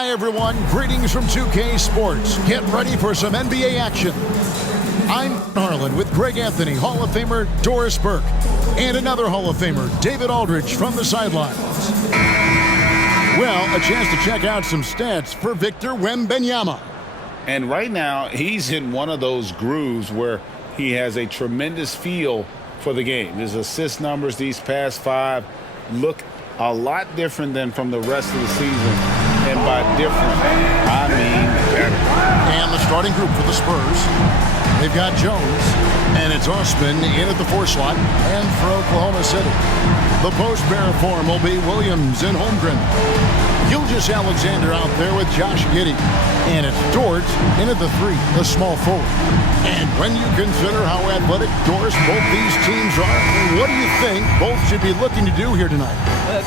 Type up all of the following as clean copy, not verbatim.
Hi, everyone. Greetings from 2K Sports. Get ready for some NBA action. I'm Harlan with Greg Anthony, Hall of Famer Doris Burke, and another Hall of Famer, David Aldridge, from the sidelines. Well, a chance to check out some stats for Victor Wembanyama. And right now, he's in one of those grooves where he has a tremendous feel for the game. His assist numbers these past 5 look a lot different than from the rest of the season. And by different, I mean better. And the starting group for the Spurs. They've got Jones, and it's Osman in at the 4 slot, and for Oklahoma City. The post pair form will be Williams and Holmgren. Gilgeous-Alexander out there with Josh Giddey. And it's Dort in at the 3, the small forward. And when you consider how athletic, Doris, both these teams are, what do you think both should be looking to do here tonight?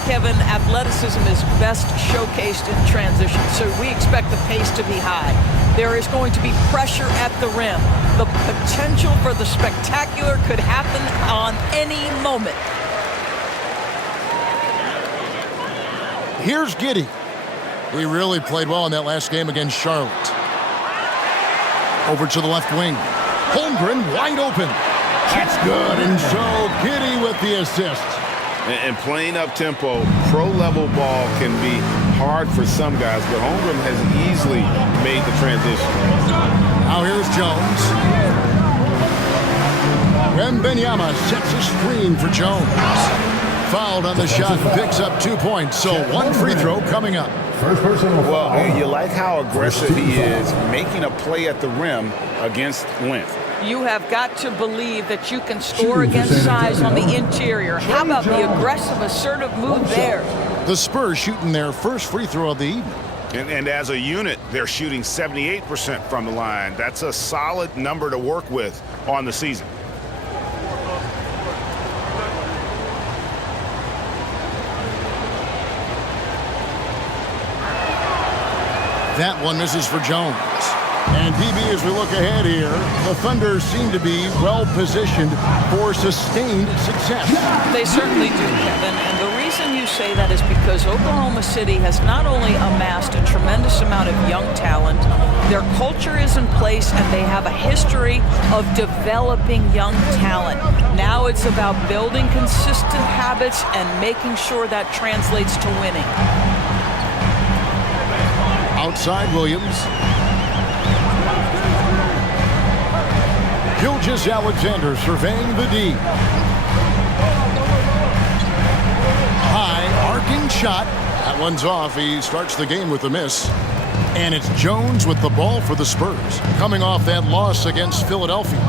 Kevin, athleticism is best showcased in transition, so we expect the pace to be high. There is going to be pressure at the rim. The potential for the spectacular could happen on any moment. Here's Giddey. He really played well in that last game against Charlotte. Over to the left wing. Holmgren wide open. That's good, and so Giddey with the assist. And playing up-tempo, pro-level ball can be hard for some guys, but Holmgren has easily made the transition. Now here's Jones. Wembanyama sets a screen for Jones. Fouled on the shot, picks up 2 points, so 1 free throw coming up. Well, you like how aggressive he is, making a play at the rim against length. You have got to believe that you can score against size on the interior. How about the aggressive, assertive move there? The Spurs shooting their first free throw of the evening. And as a unit, they're shooting 78% from the line. That's a solid number to work with on the season. That one misses for Jones. And PB, as we look ahead here, the Thunder seem to be well-positioned for sustained success. They certainly do, Kevin. And the reason you say that is because Oklahoma City has not only amassed a tremendous amount of young talent, their culture is in place, and they have a history of developing young talent. Now it's about building consistent habits and making sure that translates to winning. Outside Williams. Gilgeous-Alexander surveying the D. High arcing shot. That one's off. He starts the game with a miss. And it's Jones with the ball for the Spurs, coming off that loss against Philadelphia.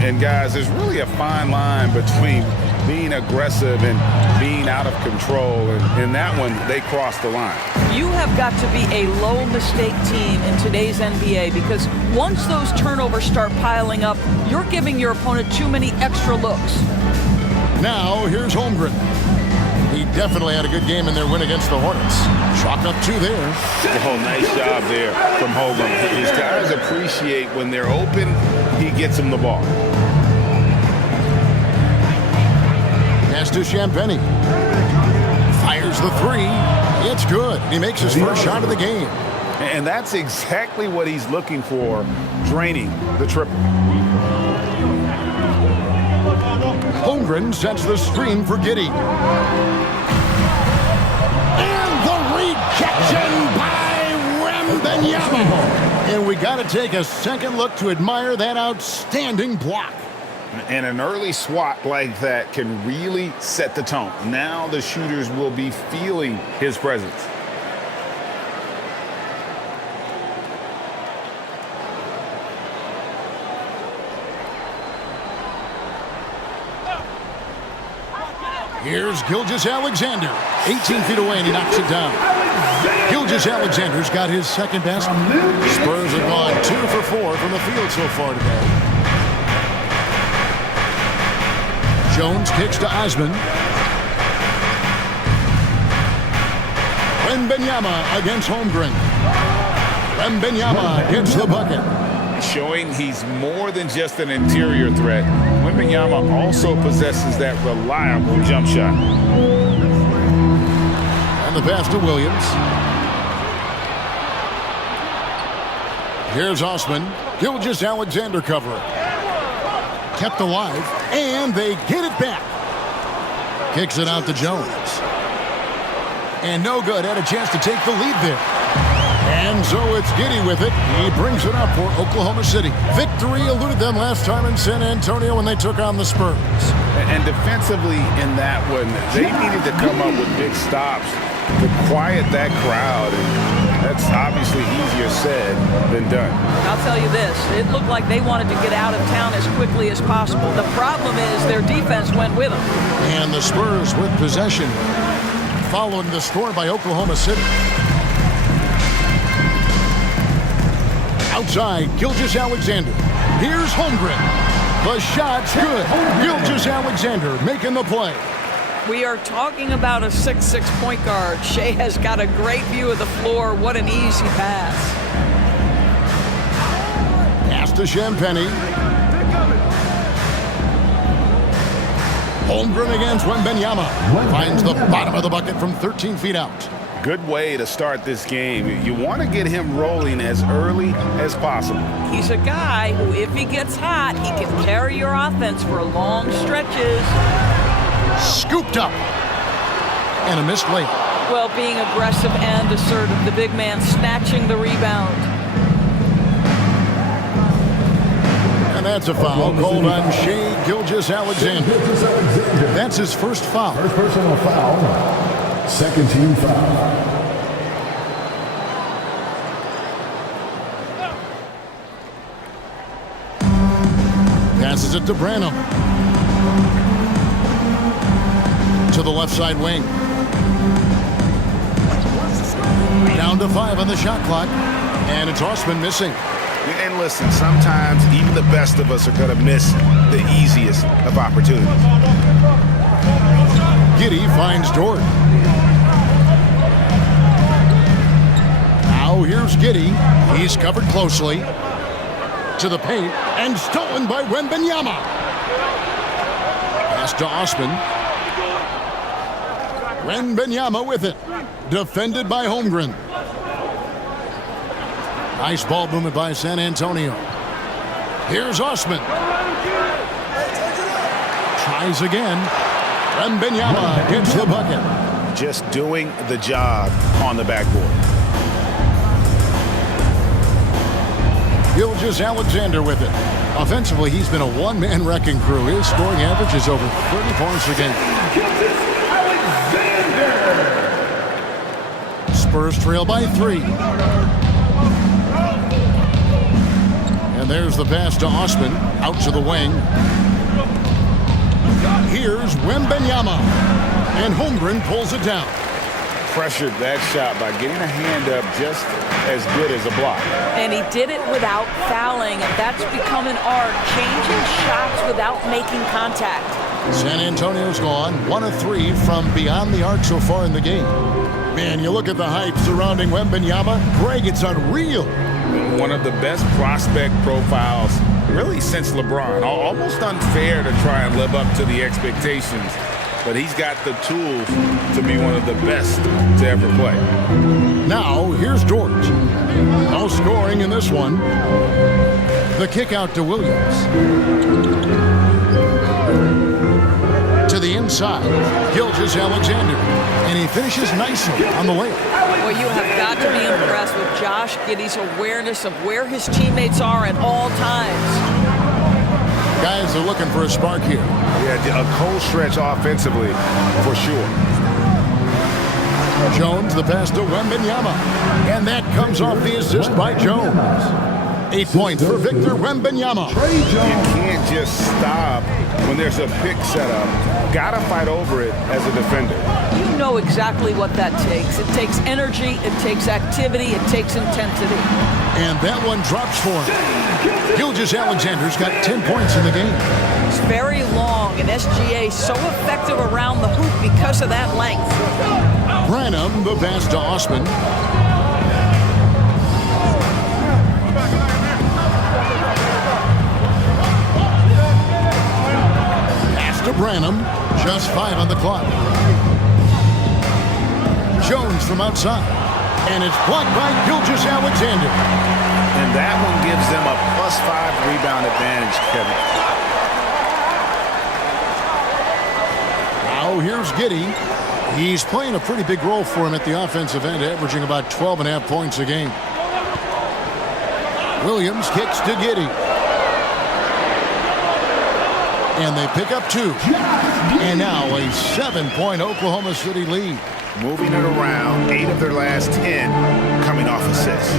And guys, there's really a fine line between being aggressive and being out of control. And in that one, they crossed the line. You have got to be a low mistake team in today's NBA, because once those turnovers start piling up, you're giving your opponent too many extra looks. Now, here's Holmgren. He definitely had a good game in their win against the Hornets. Chalk up 2 there. Oh, nice job there from Holmgren. His guys appreciate when they're open, he gets them the ball. Pass to Champagny. Fires the 3. It's good. He makes his first shot of the game. And that's exactly what he's looking for, draining the triple. Holmgren sets the screen for Giddey. And the rejection by Wembanyama. And we got to take a second look to admire that outstanding block. And an early swat like that can really set the tone. Now the shooters will be feeling his presence. Here's Gilgeous-Alexander. 18 feet away, and he knocks it down. Gilgeous-Alexander's got his second basket. Spurs have gone 2 for 4 from the field so far today. Jones kicks to Osman. Wembanyama against Holmgren. Wembanyama gets the bucket. Showing he's more than just an interior threat. Wembanyama also possesses that reliable jump shot. And the pass to Williams. Here's Osman. Gilgeous Alexander covering. Kept alive, and they get it back. Kicks it out to Jones. And no good. Had a chance to take the lead there. And so it's Giddey with it. He brings it up for Oklahoma City. Victory eluded them last time in San Antonio when they took on the Spurs. And defensively in that one, they needed to come up with big stops to quiet that crowd. And that's obviously easier said than done. I'll tell you this. It looked like they wanted to get out of town as quickly as possible. The problem is their defense went with them. And the Spurs with possession, following the score by Oklahoma City. Outside, Gilgeous Alexander. Here's Holmgren. The shot's good. Gilgeous Alexander making the play. We are talking about a 6'6" point guard. Shea has got a great view of the floor. What an easy pass. Pass to Champagny. Holmgren against Wembanyama. Finds the bottom of the bucket from 13 feet out. Good way to start this game. You want to get him rolling as early as possible. He's a guy who, if he gets hot, he can carry your offense for long stretches. Scooped up. And a missed layup. Well, being aggressive and assertive, the big man snatching the rebound. And that's a foul called on Shea Gilgeous Alexander. That's his first foul. First personal foul. Second team foul. Passes it to Branham. To the left side wing. Down to 5 on the shot clock. And it's Osman missing. And listen, sometimes even the best of us are going to miss the easiest of opportunities. Giddey finds Dort. Now here's Giddey. He's covered closely. To the paint and stolen by Wembanyama. Pass to Osman. Wembanyama with it. Defended by Holmgren. Nice ball movement by San Antonio. Here's Osman. Tries again. Wembanyama gets the bucket. Just doing the job on the backboard. Gilgeous Alexander with it. Offensively, he's been a one-man wrecking crew. His scoring average is over 30 points a game. Spurs trail by 3. And there's the pass to Osman. Out to the wing. Here's Wembanyama. And Holmgren pulls it down. Pressured that shot by getting a hand up just as good as a block. And he did it without fouling, and that's become an art, changing shots without making contact. San Antonio's gone 1 of 3 from beyond the arc so far in the game. Man, you look at the hype surrounding Wembanyama. Greg, it's unreal. One of the best prospect profiles really since LeBron. Almost unfair to try and live up to the expectations, but he's got the tools to be one of the best to ever play. Now, here's Dort. No scoring in this one. The kick out to Williams. To the inside, Gilgeous Alexander. And he finishes nicely on the layup. Well, you have got to be impressed with Josh Giddey's awareness of where his teammates are at all times. Guys are looking for a spark here. Yeah, a cold stretch offensively, for sure. Jones, the pass to Wembanyama. And that comes off the assist by Jones. 8 points for Victor Wembanyama. You can't just stop when there's a pick set up. Gotta fight over it as a defender. You know exactly what that takes. It takes energy, it takes activity, it takes intensity. And that one drops for him. Gilgeous Alexander's got 10 points in the game. It's very long, and SGA so effective around the hoop because of that length. Branham, the pass to Osman. Pass to Branham. Just 5 on the clock. Jones from outside. And it's blocked by Gilgeous Alexander. And And that one gives them a +5 rebound advantage, Kevin. Now here's Giddey. He's playing a pretty big role for him at the offensive end, averaging about 12.5 points a game. Williams kicks to Giddey. And they pick up 2. And now a 7-point Oklahoma City lead. Moving it around, 8 of their last 10 coming off assists.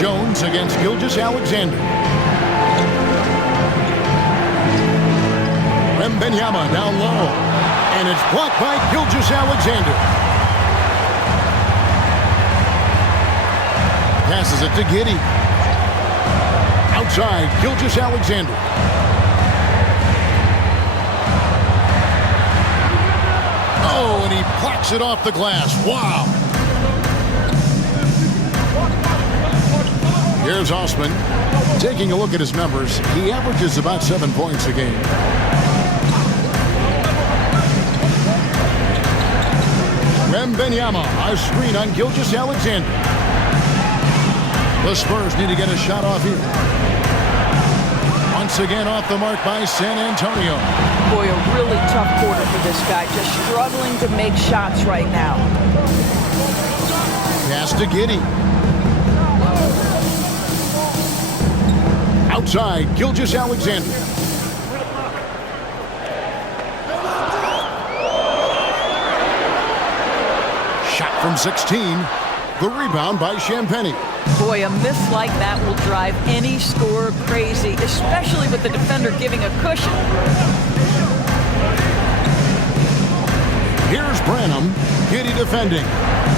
Jones against Gilgeous-Alexander. Wembanyama down low. And it's blocked by Gilgeous-Alexander. Passes it to Giddey. Outside, Gilgeous-Alexander. Oh, and he plucks it off the glass. Wow. Here's Osman. Taking a look at his numbers, he averages about 7 points a game. Wembanyama, a screen on Gilgeous-Alexander. The Spurs need to get a shot off here. Once again off the mark by San Antonio. Boy, a really tough quarter for this guy. Just struggling to make shots right now. Pass to Giddey. Outside, Gilgeous-Alexander. Shot from 16. The rebound by Champagnie. Boy, a miss like that will drive any scorer crazy, especially with the defender giving a cushion. Here's Branham. Giddey defending.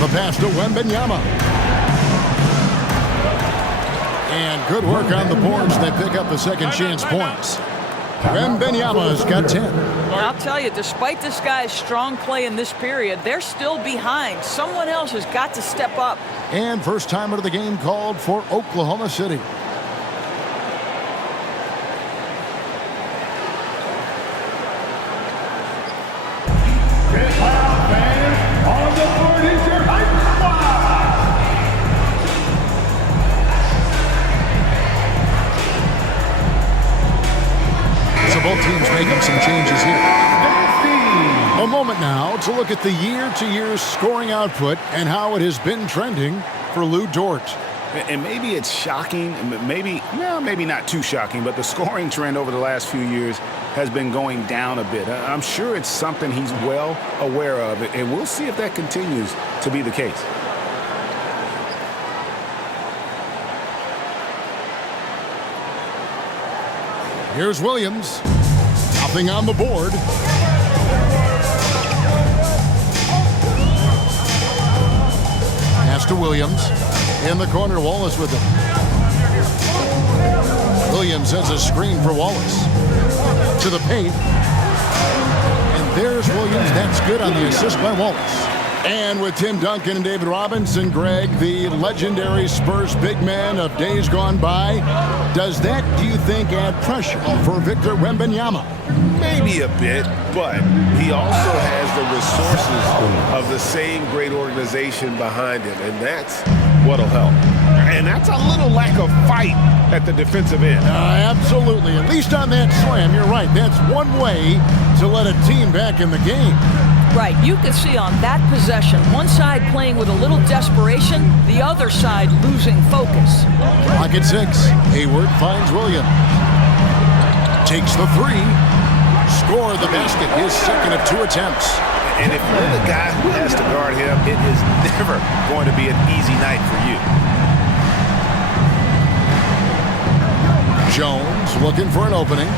The pass to Wembanyama. And good work on the boards. They pick up the second chance points. Wembanyama's got 10. I'll tell you, despite this guy's strong play in this period, they're still behind. Someone else has got to step up. And first time out of the game called for Oklahoma City. On the board is your hype squad. So both teams making some changes here. A moment now to look at the year-to-year scoring output and how it has been trending for Lou Dort. And maybe it's shocking, maybe not too shocking, but the scoring trend over the last few years has been going down a bit. I'm sure it's something he's well aware of, and we'll see if that continues to be the case. Here's Williams. Nothing on the board. Pass to Williams. In the corner, Wallace with it. Williams has a screen for Wallace. To the paint. And there's Williams. That's good on the assist by Wallace. And with Tim Duncan and David Robinson, Greg, the legendary Spurs big man of days gone by, does that, do you think, add pressure for Victor Wembanyama? Maybe a bit, but he also has the resources of the same great organization behind him, and that's what'll help. And that's a little lack of fight at the defensive end. Absolutely. At least on that slam, you're right. That's one way to let a team back in the game. Right, you can see on that possession, one side playing with a little desperation, the other side losing focus. Clock at 6. Hayward finds Williams. Takes the three. Score the basket, his second of 2 attempts. And if you're the guy who has to guard him, it is never going to be an easy night for you. Jones looking for an opening.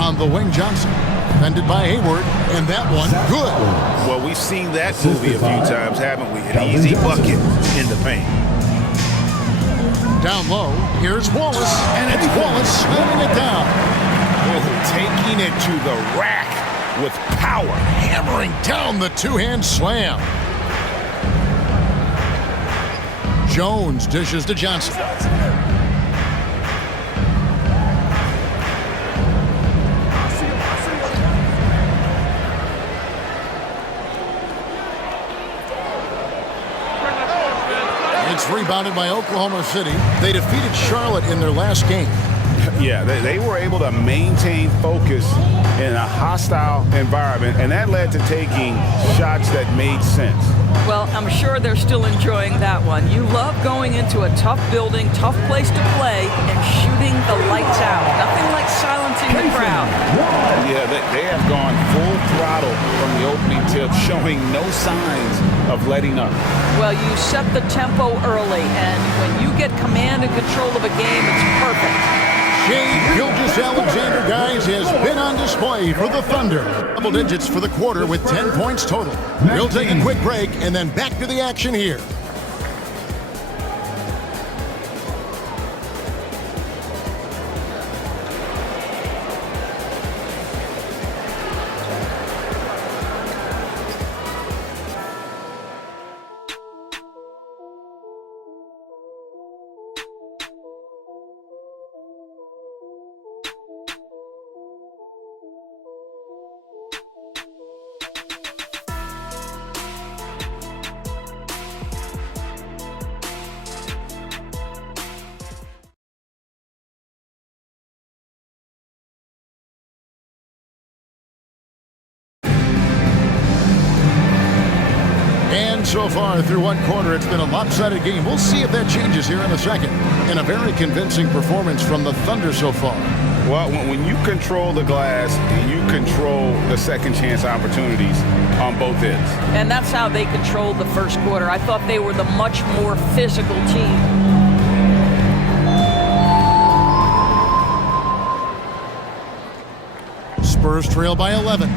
On the wing, Johnson. Defended by Hayward, and that one, good. Well, we've seen that movie a few times, haven't we? An easy bucket in the paint. Down low, here's Wallace, and it's Wallace slamming it down. Taking it to the rack with power. Hammering down the two-hand slam. Jones dishes to Johnson. It's rebounded by Oklahoma City. They defeated Charlotte in their last game. Yeah, they were able to maintain focus in a hostile environment, and that led to taking shots that made sense. Well, I'm sure they're still enjoying that one. You love going into a tough building, tough place to play, and shooting the lights out. Nothing like silencing the crowd. Yeah, they have gone full throttle from the opening tip, showing no signs of letting up. Well, you set the tempo early, and when you get command and control of a game, it's perfect. Shea Gilgeous-Alexander, guys, has been on display for the Thunder. Double digits for the quarter with 10 points total. We'll take a quick break and then back to the action here. And so far through one quarter, it's been a lopsided game. We'll see if that changes here in a second. And a very convincing performance from the Thunder so far. Well, when you control the glass, you control the second chance opportunities on both ends. And that's how they controlled the first quarter. I thought they were the much more physical team. Spurs trail by 11.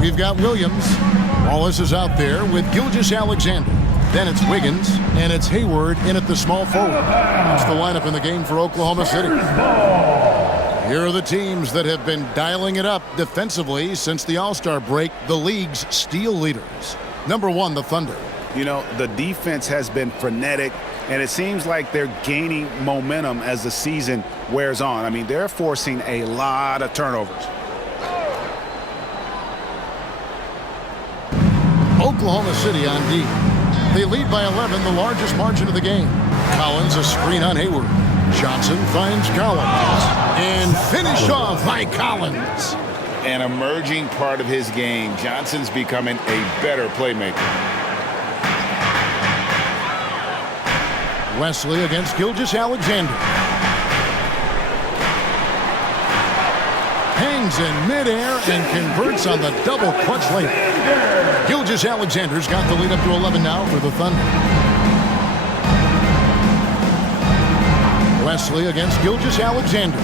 We've got Williams. Wallace is out there with Gilgeous-Alexander. Then it's Wiggins, and it's Hayward in at the small forward. That's the lineup in the game for Oklahoma City. Here are the teams that have been dialing it up defensively since the All-Star break, the league's steal leaders. Number 1, the Thunder. You know, the defense has been frenetic, and it seems like they're gaining momentum as the season wears on. I mean, they're forcing a lot of turnovers. Oklahoma City on D. They lead by 11, the largest margin of the game. Collins, a screen on Hayward. Johnson finds Collins. And finished off by Collins. An emerging part of his game. Johnson's becoming a better playmaker. Wesley against Gilgeous-Alexander. Hangs in midair and converts on the double clutch layup. Gilgeous-Alexander's got the lead up to 11 now for the Thunder. Wesley against Gilgeous-Alexander.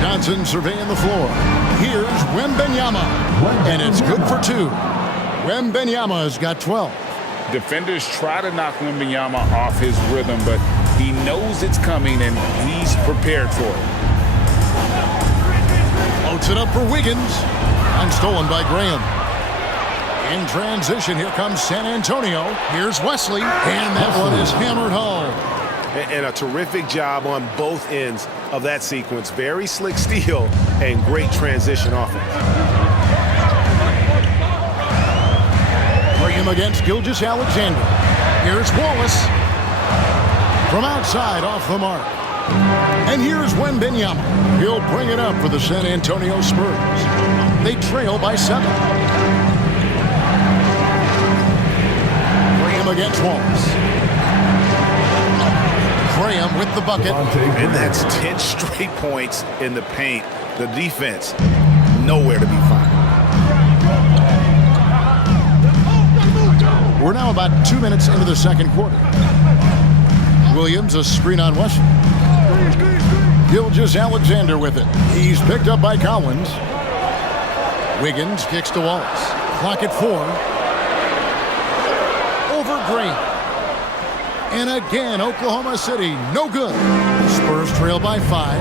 Johnson surveying the floor. Here's Wembanyama, and it's good for 2. Wembanyama's got 12. Defenders try to knock Wembanyama off his rhythm, but he knows it's coming, and he's prepared for it. Floats it up for Wiggins. And stolen by Graham. In transition, here comes San Antonio. Here's Wesley, and that one is hammered home. And a terrific job on both ends of that sequence. Very slick steal and great transition offense. Graham against Gilgeous-Alexander. Here's Wallace. From outside, off the mark. And here's Wembanyama. He'll bring it up for the San Antonio Spurs. They trail by 7. Graham against Wallace. Graham with the bucket. And that's 10 straight points in the paint. The defense, nowhere to be found. We're now about 2 minutes into the second quarter. Williams, a screen on Wesley. Gilgeous-Alexander with it. He's picked up by Collins. Wiggins kicks to Wallace. Clock at 4. Over Green. And again, Oklahoma City, no good. Spurs trail by 5.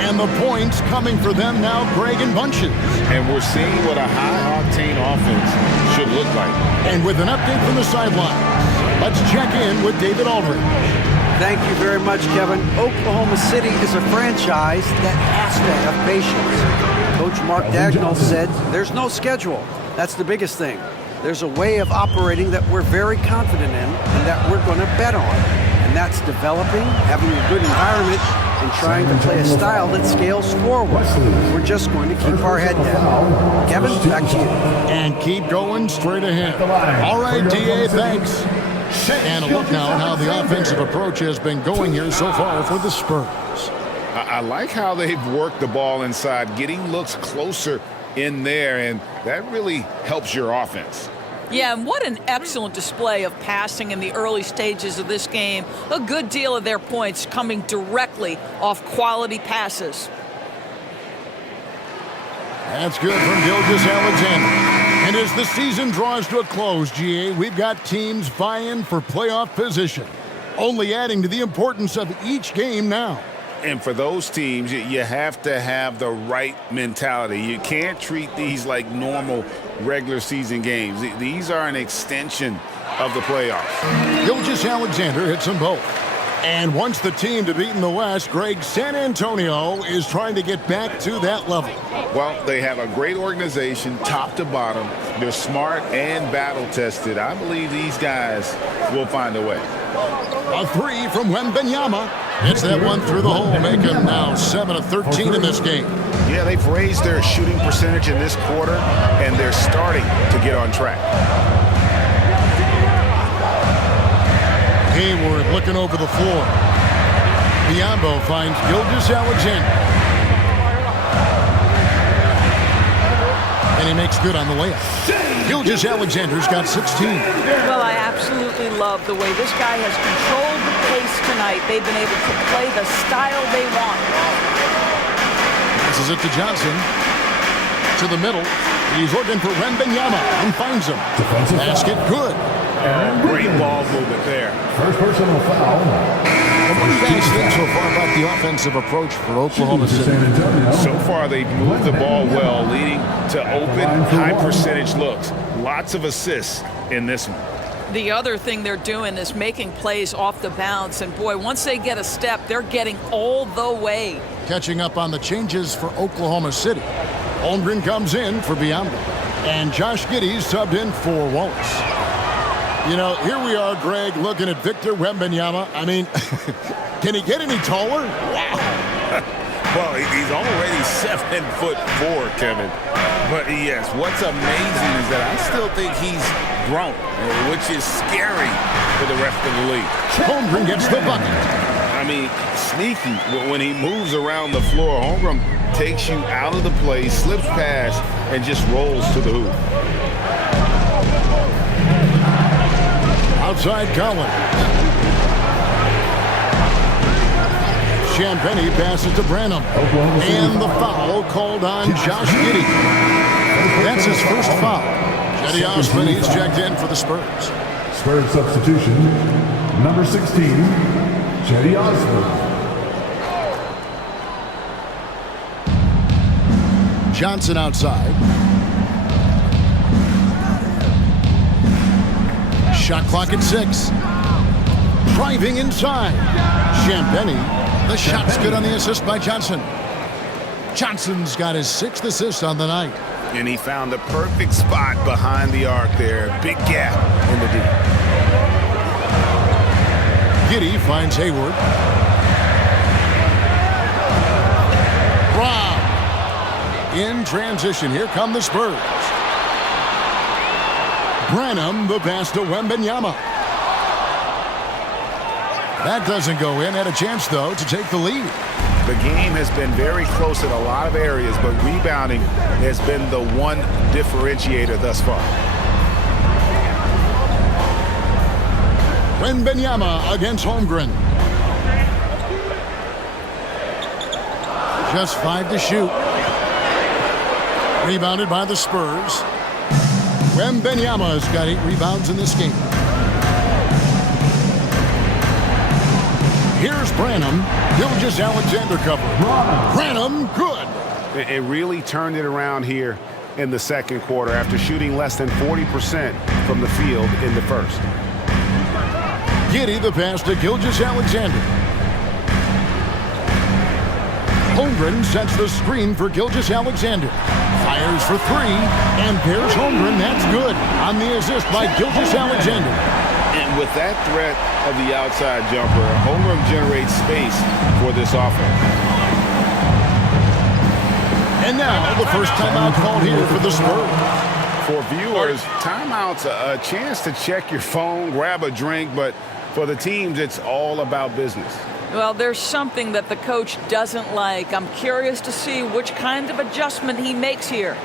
And the points coming for them now, Greg and bunches. And we're seeing what a high-octane offense should look like. And with an update from the sidelines, let's check in with David Aldridge. Thank you very much, Kevin. Oklahoma City is a franchise that has to have patience. Coach Mark Dagnall said there's no schedule. That's the biggest thing. There's a way of operating that we're very confident in and that we're going to bet on. And that's developing, having a good environment, and trying to play a style that scales forward. We're just going to keep our head down. Kevin, back to you. And keep going straight ahead. All right, DA, thanks. And a look now at how the offensive approach has been going here so far for the Spurs. I like how they've worked the ball inside, getting looks closer in there, and that really helps your offense. Yeah, and what an excellent display of passing in the early stages of this game. A good deal of their points coming directly off quality passes. That's good from Gilgeous-Alexander. And as the season draws to a close, GA, we've got teams vying for playoff position, only adding to the importance of each game now. And for those teams, you have to have the right mentality. You can't treat these like normal regular season games. These are an extension of the playoffs. Gilgeous-Alexander hits them both. And wants the team to beat in the West, Greg, San Antonio is trying to get back to that level. Well, they have a great organization, top to bottom. They're smart and battle-tested. I believe these guys will find a way. A three from Wembanyama. Hits that one through the hole, making them now 7 of 13 in this game. Yeah, they've raised their shooting percentage in this quarter, and they're starting to get on track. Hayward looking over the floor. Biombo finds Gilgeous-Alexander. And he makes good on the layup. Gilgeous-Alexander's got 16. Well, I absolutely love the way this guy has controlled the pace tonight. They've been able to play the style they want. Passes it to Johnson. To the middle. He's looking for Wembanyama and finds him. Basket good. Great ball movement there. First personal foul. What do you guys think so far about the offensive approach for Oklahoma City? So far, they've moved the ball well, leading to open, high-percentage looks. Lots of assists in this one. The other thing they're doing is making plays off the bounce. And, boy, once they get a step, they're getting all the way. Catching up on the changes for Oklahoma City. Holmgren comes in for Biombo. And Josh Giddey's subbed in for Wallace. You know, here we are, Greg, looking at Victor Wembanyama. I mean, can he get any taller? Wow. Well, he's already 7'4", Kevin. But yes, what's amazing is that I still think he's grown, which is scary for the rest of the league. Holmgren gets the bucket. I mean, sneaky. When he moves around the floor, Holmgren takes you out of the play, slips past, and just rolls to the hoop. Outside Collins. Champagny passes to Branham. And the foul called on Josh Giddey. That's his first foul. Cedi Osman, he's checked in for the Spurs. Spurs substitution, number 16, Cedi Osman. Johnson outside. Shot clock at 6. Driving inside. Champagny. The shot's good on the assist by Johnson. Johnson's got his 6th assist on the night. And he found the perfect spot behind the arc there. Big gap in the D. Giddey finds Hayward. Brown. In transition. Here come the Spurs. Branham, the pass to Wembanyama. That doesn't go in. Had a chance, though, to take the lead. The game has been very close in a lot of areas, but rebounding has been the one differentiator thus far. Wembanyama against Holmgren. Just 5 to shoot. Rebounded by the Spurs. Wembanyama's got 8 rebounds in this game. Here's Branham. Gilgeous-Alexander cover. Branham, good. It really turned it around here in the second quarter after shooting less than 40% from the field in the first. Giddey the pass to Gilgeous-Alexander. Holmgren sets the screen for Gilgeous-Alexander. Fires for three, and there's Holmgren. That's good on the assist by Gilgeous-Alexander. And with that threat of the outside jumper, Holmgren generates space for this offense. And now the first timeout called here for the Spurs. For viewers, timeout's a chance to check your phone, grab a drink, but for the teams, it's all about business. Well, there's something that the coach doesn't like. I'm curious to see which kind of adjustment he makes here.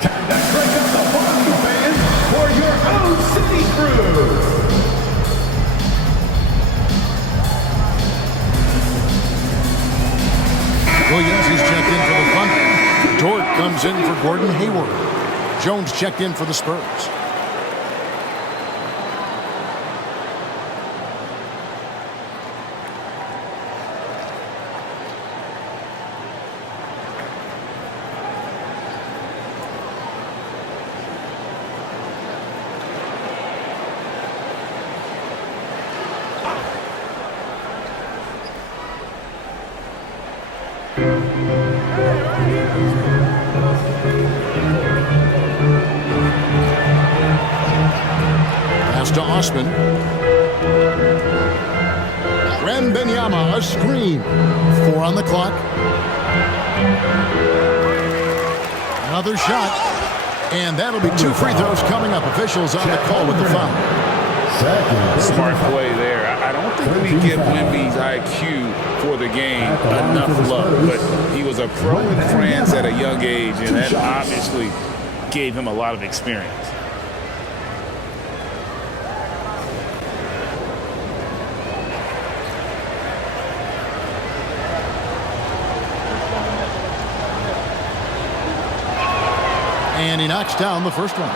Time to break up the Boston fans for your own city crew. Williams is checked in for the Thunder. Dort comes in for Gordon Hayward. Jones checked in for the Spurs. To Osman. Wembanyama, a screen. 4 on the clock. Another shot. And that'll be 2 free throws coming up. Officials on the call with the foul. Smart play there. I don't think we give Wemby's IQ for the game enough love, but he was a pro in France at a young age, and that obviously gave him a lot of experience. And he knocks down the first one.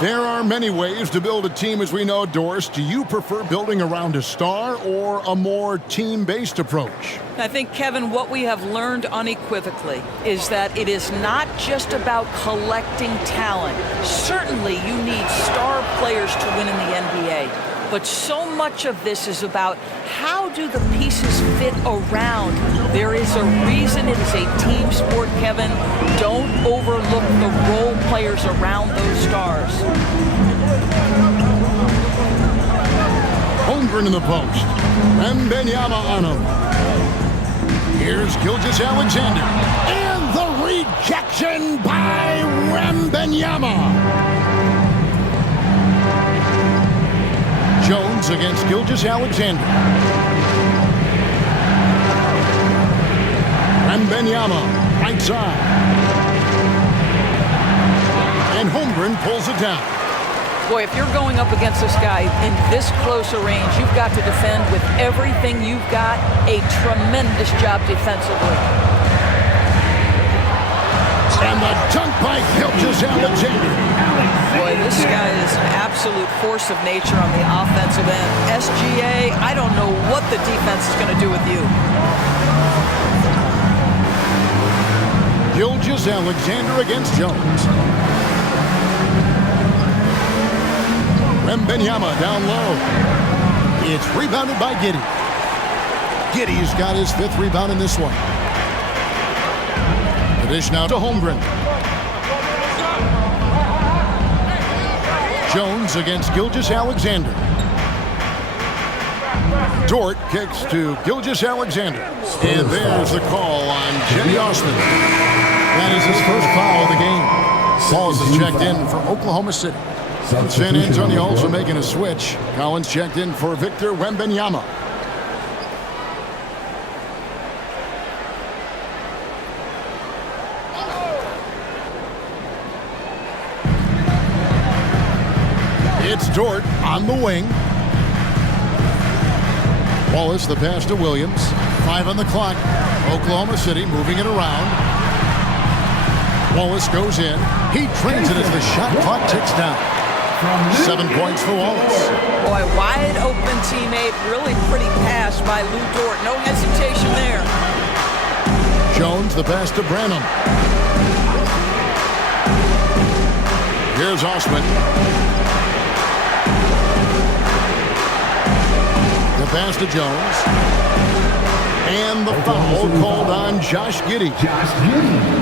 There are many ways to build a team, as we know, Doris. Do you prefer building around a star or a more team-based approach? I think, Kevin, what we have learned unequivocally is that it is not just about collecting talent. Certainly, you need star players to win in the NBA. But so much of this is about how do the pieces fit around. There is a reason it is a team sport, Kevin. Don't overlook the role players around those stars. Holmgren in the post. Wembanyama on him. Here's Gilgeous-Alexander. And the rejection by Wembanyama. Jones against Gilgeous-Alexander. Wembanyama, right side. And Holmgren pulls it down. Boy, if you're going up against this guy in this close a range, you've got to defend with everything you've got. A tremendous job defensively. And the dunk by Gilgeous-Alexander. Boy, this guy is an absolute force of nature on the offensive end. SGA, I don't know what the defense is going to do with you. Gilgeous-Alexander against Jones. Wembanyama down low. It's rebounded by Giddey. Giddey's got his 5th rebound in this one. The dish now to Holmgren. Jones against Gilgeous-Alexander. Dort kicks to Gilgeous-Alexander. And there's the call on Cedi Osman. That is his first foul of the game. Balls is checked in for Oklahoma City. San Antonio also making a switch. Collins checked in for Victor Wembanyama. It's Dort on the wing. Wallace, the pass to Williams. 5 on the clock. Oklahoma City moving it around. Wallace goes in. He trains it as the shot clock ticks down. 7 points for Wallace. Boy, wide open teammate. Really pretty pass by Lou Dort. No hesitation there. Jones, the pass to Branham. Here's Osman. The pass to Jones. And the foul called on Josh Giddey.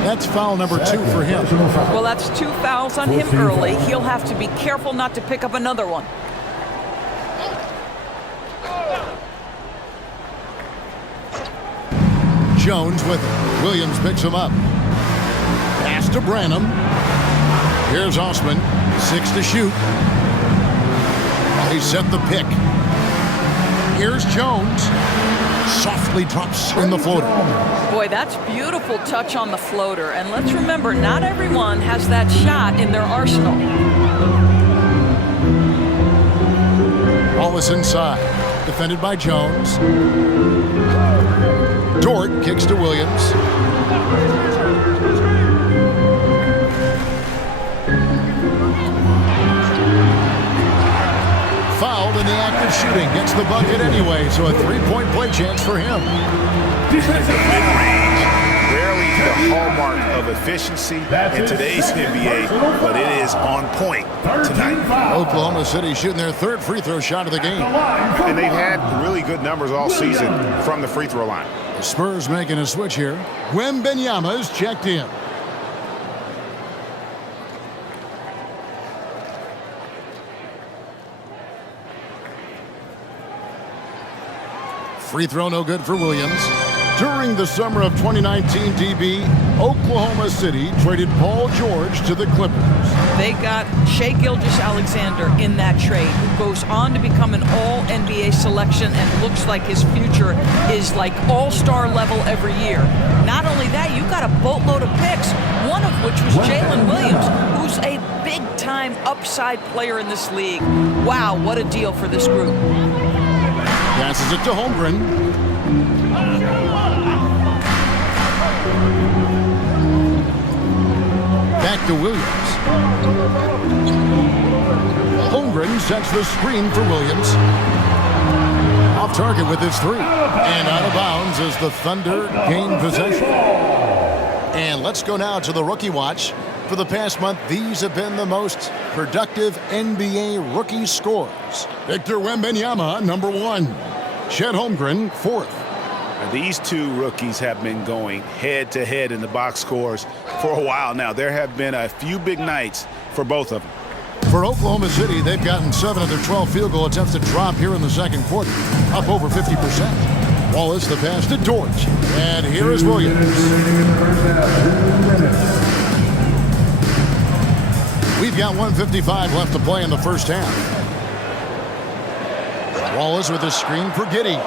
That's foul number 2 for him. Well, that's 2 fouls on him early. He'll have to be careful not to pick up another one. Jones with it. Williams picks him up. Pass to Branham. Here's Osman. 6 to shoot. They set the pick. Here's Jones. Softly drops in the floater. Boy, that's beautiful touch on the floater. And let's remember, not everyone has that shot in their arsenal. Wallace inside. Defended by Jones. Dort kicks to Williams. Fouled in the act of shooting. Gets the bucket anyway, so a 3-point play chance for him. Mid-range, rarely the hallmark of efficiency in today's NBA, but it is on point tonight. Oklahoma City shooting their 3rd free throw shot of the game. And they've had really good numbers all season from the free throw line. The Spurs making a switch here. Wembanyama's checked in. Free throw no good for Williams. During the summer of 2019, DB, Oklahoma City traded Paul George to the Clippers. They got Shai Gilgeous-Alexander in that trade, who goes on to become an all-NBA selection and looks like his future is like all-star level every year. Not only that, you got a boatload of picks, one of which was Jalen Williams, who's a big-time upside player in this league. Wow, what a deal for this group. Passes it to Holmgren. Back to Williams. Holmgren sets the screen for Williams. Off target with his 3. And out of bounds as the Thunder gain possession. And let's go now to the rookie watch. For the past month, these have been the most productive NBA rookie scores. Victor Wembanyama, number 1. Chet Holmgren, 4th. These 2 rookies have been going head-to-head in the box scores for a while now. There have been a few big nights for both of them. For Oklahoma City, they've gotten 7 of their 12 field goal attempts to drop here in the second quarter, up over 50%. Wallace, the pass to Dort. And here is Williams. We've got 1:55 left to play in the first half. Wallace with a screen for Giddey.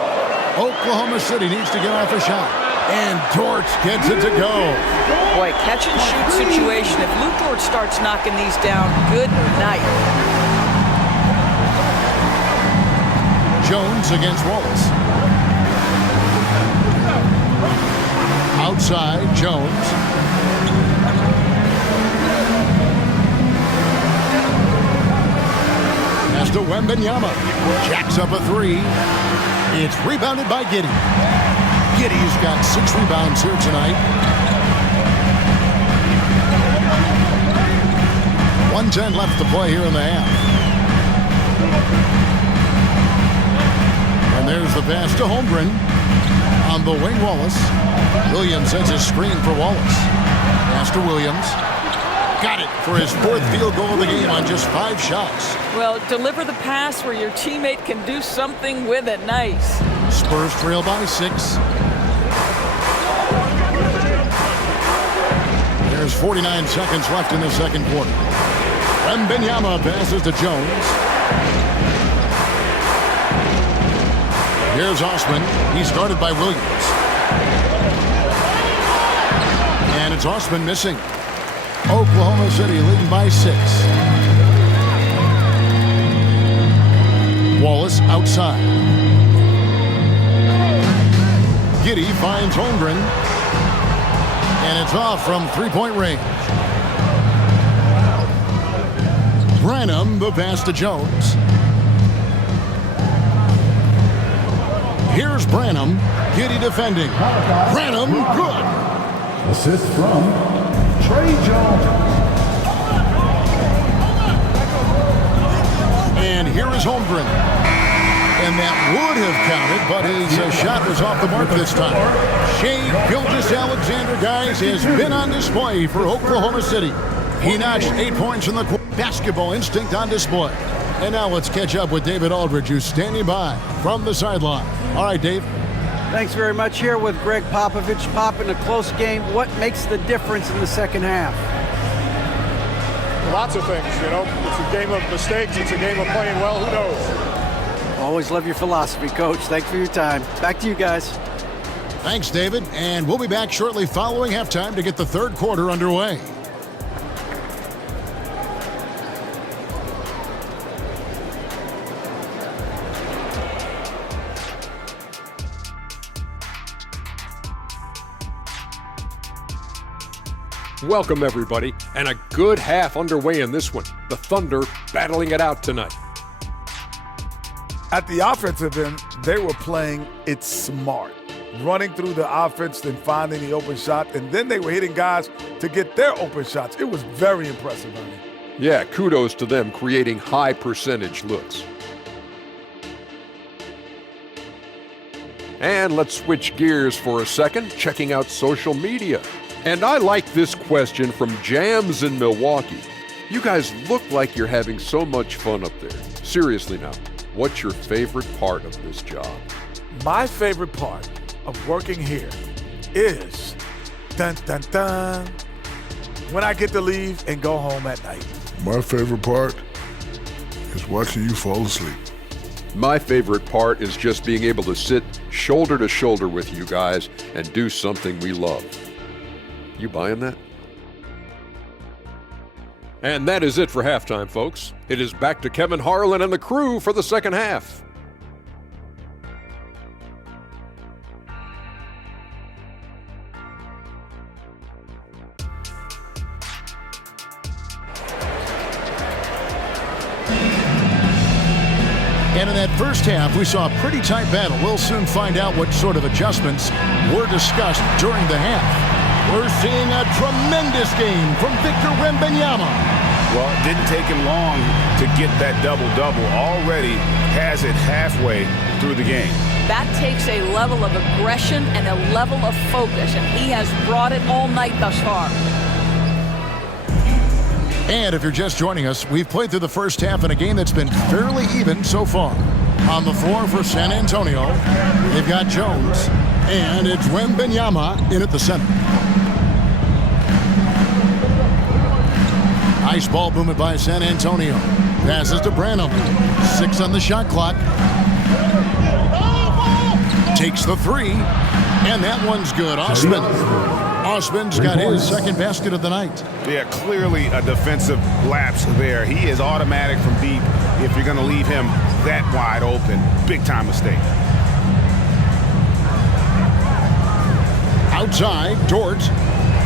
Oklahoma City needs to get off a shot. And Dort gets it to go. Boy, catch and shoot situation. If Luke Dort starts knocking these down, good night. Jones against Wallace. Outside, Jones. Pass to Wembanyama. Jacks up a 3. It's rebounded by Giddey. Giddey's got 6 rebounds here tonight. 1:10 left to play here in the half. And there's the pass to Holmgren. On the wing, Wallace. Williams sends a screen for Wallace. Pass to Williams. Got it for his 4th field goal of the game on just 5 shots. Well, deliver the pass where your teammate can do something with it. Nice. Spurs trail by 6. There's 49 seconds left in the second quarter. Wembanyama passes to Jones. Here's Osman. He's guarded by Williams. And it's Osman missing. Oklahoma City leading by 6. Wallace outside. Giddey finds Holmgren. And it's off from 3-point range. Branham, the pass to Jones. Here's Branham. Giddey defending. Branham, good. Assist from Trey Jones. And here is Holmgren. And that would have counted, but his shot was off the mark this time. Shea Gilgeous-Alexander, guys, has been on display for Oklahoma City. He notched 8 points in the basketball instinct on display. And now let's catch up with David Aldridge, who's standing by from the sideline. All right, Dave. Thanks very much. Here with Greg Popovich. Pop, in a close game, what makes the difference in the second half? Lots of things, you know. It's a game of mistakes. It's a game of playing well. Who knows? Always love your philosophy, Coach. Thanks for your time. Back to you guys. Thanks, David. And we'll be back shortly following halftime to get the third quarter underway. Welcome, everybody, and a good half underway in this one. The Thunder battling it out tonight. At the offensive end, they were playing it smart, running through the offense and finding the open shot, and then they were hitting guys to get their open shots. It was very impressive, Ernie. Yeah, kudos to them creating high percentage looks. And let's switch gears for a second, checking out social media. And I like this question from Jams in Milwaukee. You guys look like you're having so much fun up there. Seriously now, what's your favorite part of this job? My favorite part of working here is, dun, dun, dun, when I get to leave and go home at night. My favorite part is watching you fall asleep. My favorite part is just being able to sit shoulder to shoulder with you guys and do something we love. You buying that? And that is it for halftime, folks. It is back to Kevin Harlan and the crew for the second half. And in that first half, we saw a pretty tight battle. We'll soon find out what sort of adjustments were discussed during the half. We're seeing a tremendous game from Victor Wembanyama. Well, it didn't take him long to get that double-double. Already has it halfway through the game. That takes a level of aggression and a level of focus, and he has brought it all night thus far. And if you're just joining us, we've played through the first half in a game that's been fairly even so far. On the floor for San Antonio, they've got Jones, and it's Wembanyama in at the center. Nice ball movement by San Antonio. Passes to Branham. 6 on the shot clock. Takes the 3, and that one's good. Osman's got his second basket of the night. Yeah, clearly a defensive lapse there. He is automatic from deep if you're going to leave him that wide open. Big time mistake. Outside, Dort.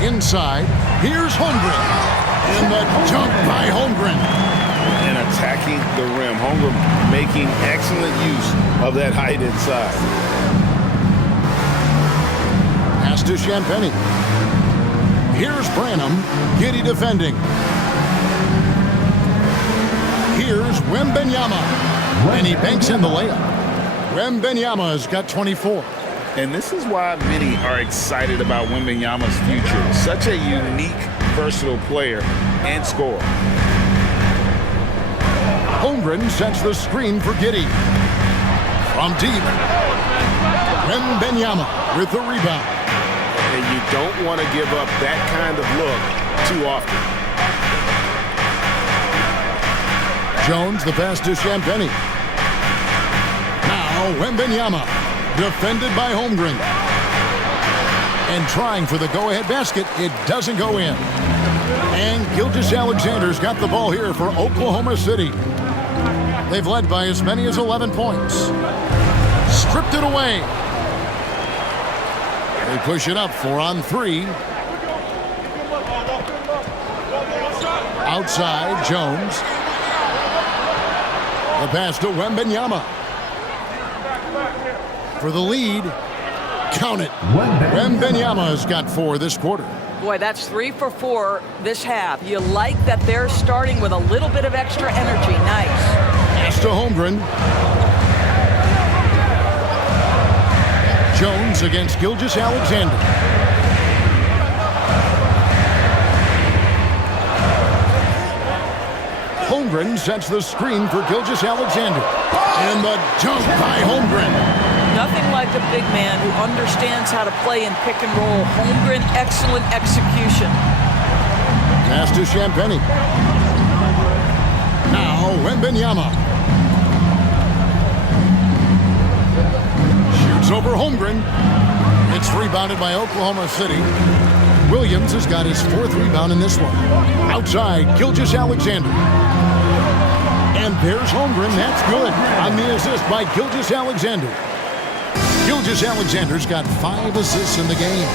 Inside, here's Holmgren. And the dunk by Holmgren. And attacking the rim. Holmgren making excellent use of that height inside. Pass to Champagnie. Here's Branham. Giddy defending. Here's Wembanyama. And he banks in the layup. Wembanyama's got 24. And this is why many are excited about Wembanyama's future. Such a unique, versatile player and scorer. Holmgren sets the screen for Giddy. From deep, Wembanyama with the rebound. And you don't want to give up that kind of look too often. Jones, the pass to Champagnie. Now Wembanyama, defended by Holmgren. And trying for the go-ahead basket, it doesn't go in. And Gilgeous-Alexander's got the ball here for Oklahoma City. They've led by as many as 11 points. Stripped it away. They push it up 4 on 3. Outside, Jones. The pass to Wembanyama. For the lead, count it. Wembanyama's got 4 this quarter. Boy, that's 3 for 4 this half. You like that they're starting with a little bit of extra energy. Nice. Pass to Holmgren. Jones against Gilgeous-Alexander. Holmgren sets the screen for Gilgeous-Alexander. And the dunk by Holmgren. Nothing like a big man who understands how to play in pick and roll. Holmgren, excellent execution. Pass to Champagny. Now Wembanyama. Shoots over Holmgren. It's rebounded by Oklahoma City. Williams has got his 4th rebound in this one. Outside, Gilgeous-Alexander. And there's Holmgren. That's good. On the assist by Gilgeous-Alexander. Gilgeous-Alexander's got 5 assists in the game.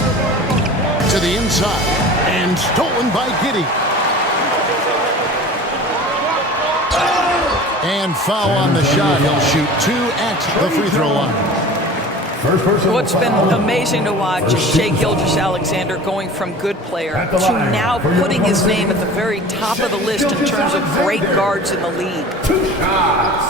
To the inside. And stolen by Giddey. And foul on the shot. He'll shoot 2 at the free throw line. What's been amazing to watch is Shai Gilgeous-Alexander going from good player to now putting his name at the very top of the list in terms of great guards in the league. 2 shots.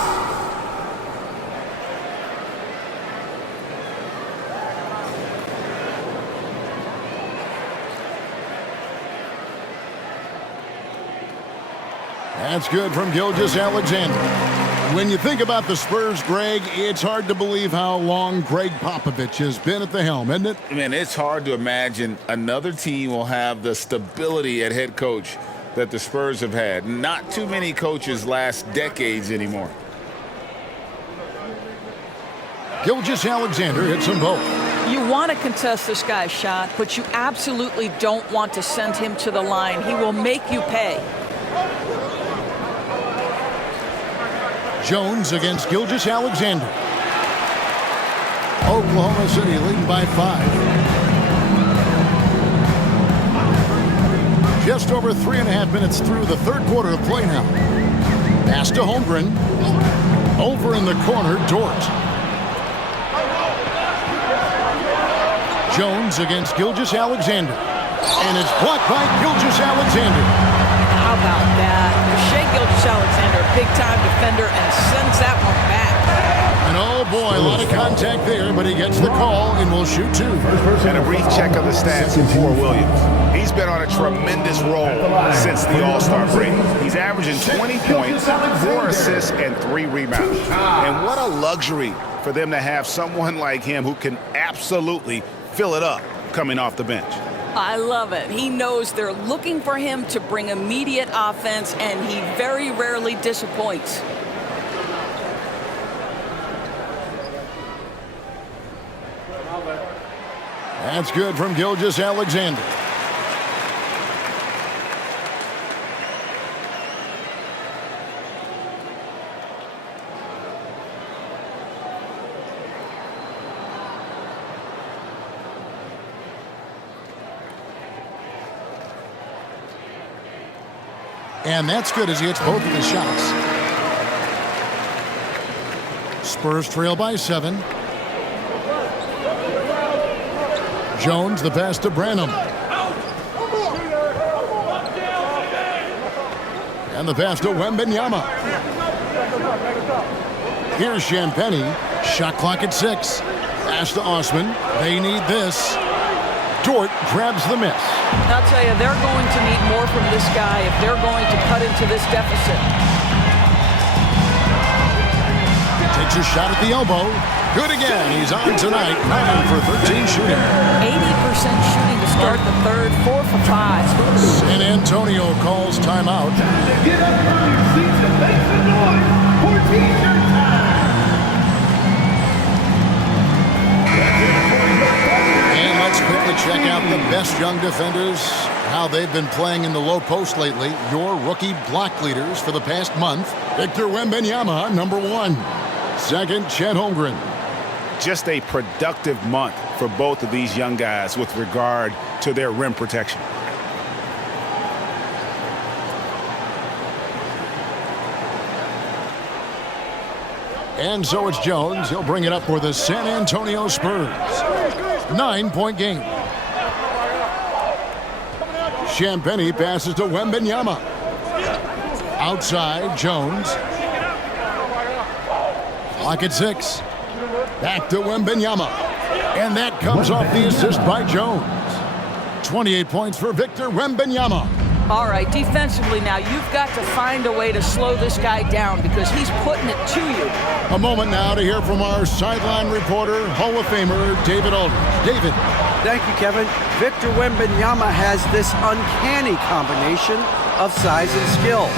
That's good from Gilgeous-Alexander. When you think about the Spurs, Greg, it's hard to believe how long Greg Popovich has been at the helm, isn't it? Man, it's hard to imagine another team will have the stability at head coach that the Spurs have had. Not too many coaches last decades anymore. Gilgeous-Alexander hits them both. You want to contest this guy's shot, but you absolutely don't want to send him to the line. He will make you pay. Jones against Gilgeous-Alexander. Oklahoma City leading by 5. Just over 3.5 minutes through the 3rd quarter of play now. Pass to Holmgren. Over in the corner, Dort. Jones against Gilgeous-Alexander. And it's blocked by Gilgeous-Alexander. How about that? Shai Gilgeous-Alexander, big-time defender, and sends that one back. And oh boy, a lot of contact there, but he gets the call and will shoot 2. And a brief check of the stats for Williams. He's been on a tremendous roll since the All-Star break. He's averaging 20 points, 4 assists, and 3 rebounds. And what a luxury for them to have someone like him who can absolutely fill it up coming off the bench. I love it. He knows they're looking for him to bring immediate offense, and he very rarely disappoints. That's good from Gilgeous-Alexander. And that's good as he hits both of his shots. Spurs trail by 7. Jones, the pass to Branham. And the pass to Wembanyama. Here's Champagny. Shot clock at 6. Pass to Osman. They need this. Dort grabs the miss. I'll tell you, they're going to need more from this guy if they're going to cut into this deficit. Takes a shot at the elbow. Good again. He's on tonight. 9 for 13 shooting. 80% shooting to start the 3rd. 4 for 5. San Antonio calls timeout. Get up from your seats and make some noise for T-shirt time. And let's quickly check out the best young defenders, how they've been playing in the low post lately. Your rookie block leaders for the past month. Victor Wembanyama, number 1. Second, Chet Holmgren. Just a productive month for both of these young guys with regard to their rim protection. And so it's Jones. He'll bring it up for the San Antonio Spurs. 9-point game. Champagny passes to Wembanyama. Outside, Jones. Clock at 6. Back to Wembanyama. And that comes off the assist by Jones. 28 points for Victor Wembanyama. All right, defensively now, you've got to find a way to slow this guy down because he's putting it to you. A moment now to hear from our sideline reporter, Hall of Famer David Aldridge. David. Thank you, Kevin. Victor Wembanyama has this uncanny combination of size and skill.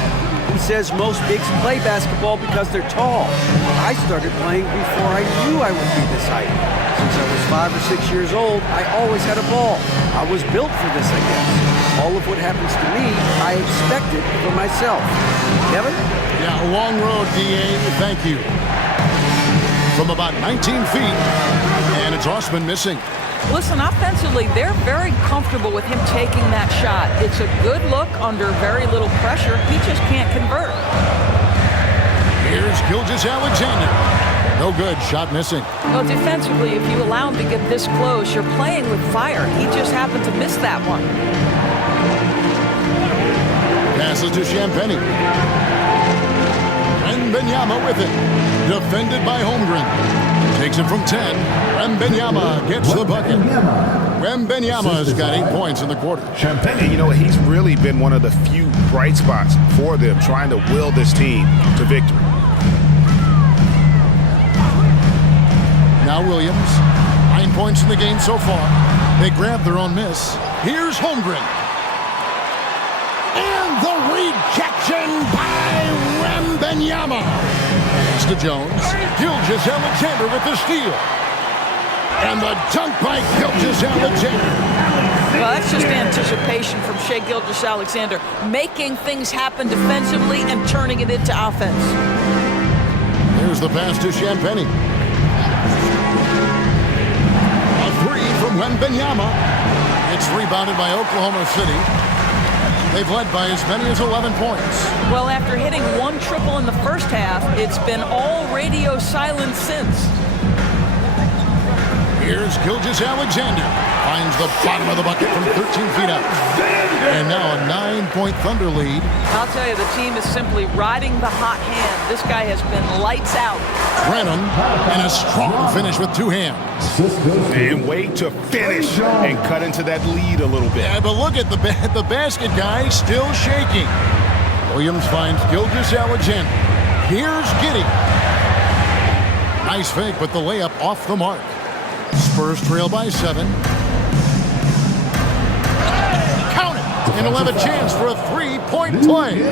He says most bigs play basketball because they're tall. I started playing before I knew I would be this height. Since I was 5 or 6 years old, I always had a ball. I was built for this, I guess. All of what happens to me, I expected for myself. Kevin? Yeah, a long road, D.A. Thank you. From about 19 feet, and it's Osman missing. Listen, offensively, they're very comfortable with him taking that shot. It's a good look under very little pressure. He just can't convert. Here's Gilgeous-Alexander. No good. Shot missing. Well, defensively, if you allow him to get this close, you're playing with fire. He just happened to miss that one. Passes to Champagny. Wembanyama with it. Defended by Holmgren. Takes it from 10. Wembanyama gets the bucket. Wembanyama's got 8 points in the quarter. And you know, he's really been one of the few bright spots for them, trying to will this team to victory. Now Williams. 9 points in the game so far. They grab their own miss. Here's Holmgren. And the rejection by Wembanyama. Pass to Jones. Gilgeous-Alexander with the steal. And the dunk by Gilgeous-Alexander. Well, that's just anticipation from Shai Gilgeous-Alexander, making things happen defensively and turning it into offense. Here's the pass to Champagny. A three from Wembanyama. It's rebounded by Oklahoma City. They've led by as many as 11 points. Well, after hitting one triple in the first half, it's been all radio silent since. Here's Gilgeous-Alexander. Finds the bottom of the bucket from 13 feet out. And now a 9-point Thunder lead. I'll tell you, the team is simply riding the hot hand. This guy has been lights out. Brennan, and a strong finish with two hands. And wait to finish and cut into that lead a little bit. Yeah, but look at the basket guy still shaking. Williams finds Gilgeous-Alexander. Here's Giddey. Nice fake, but the layup off the mark. Spurs trail by 7. Count it! And he'll have a chance for a three-point play.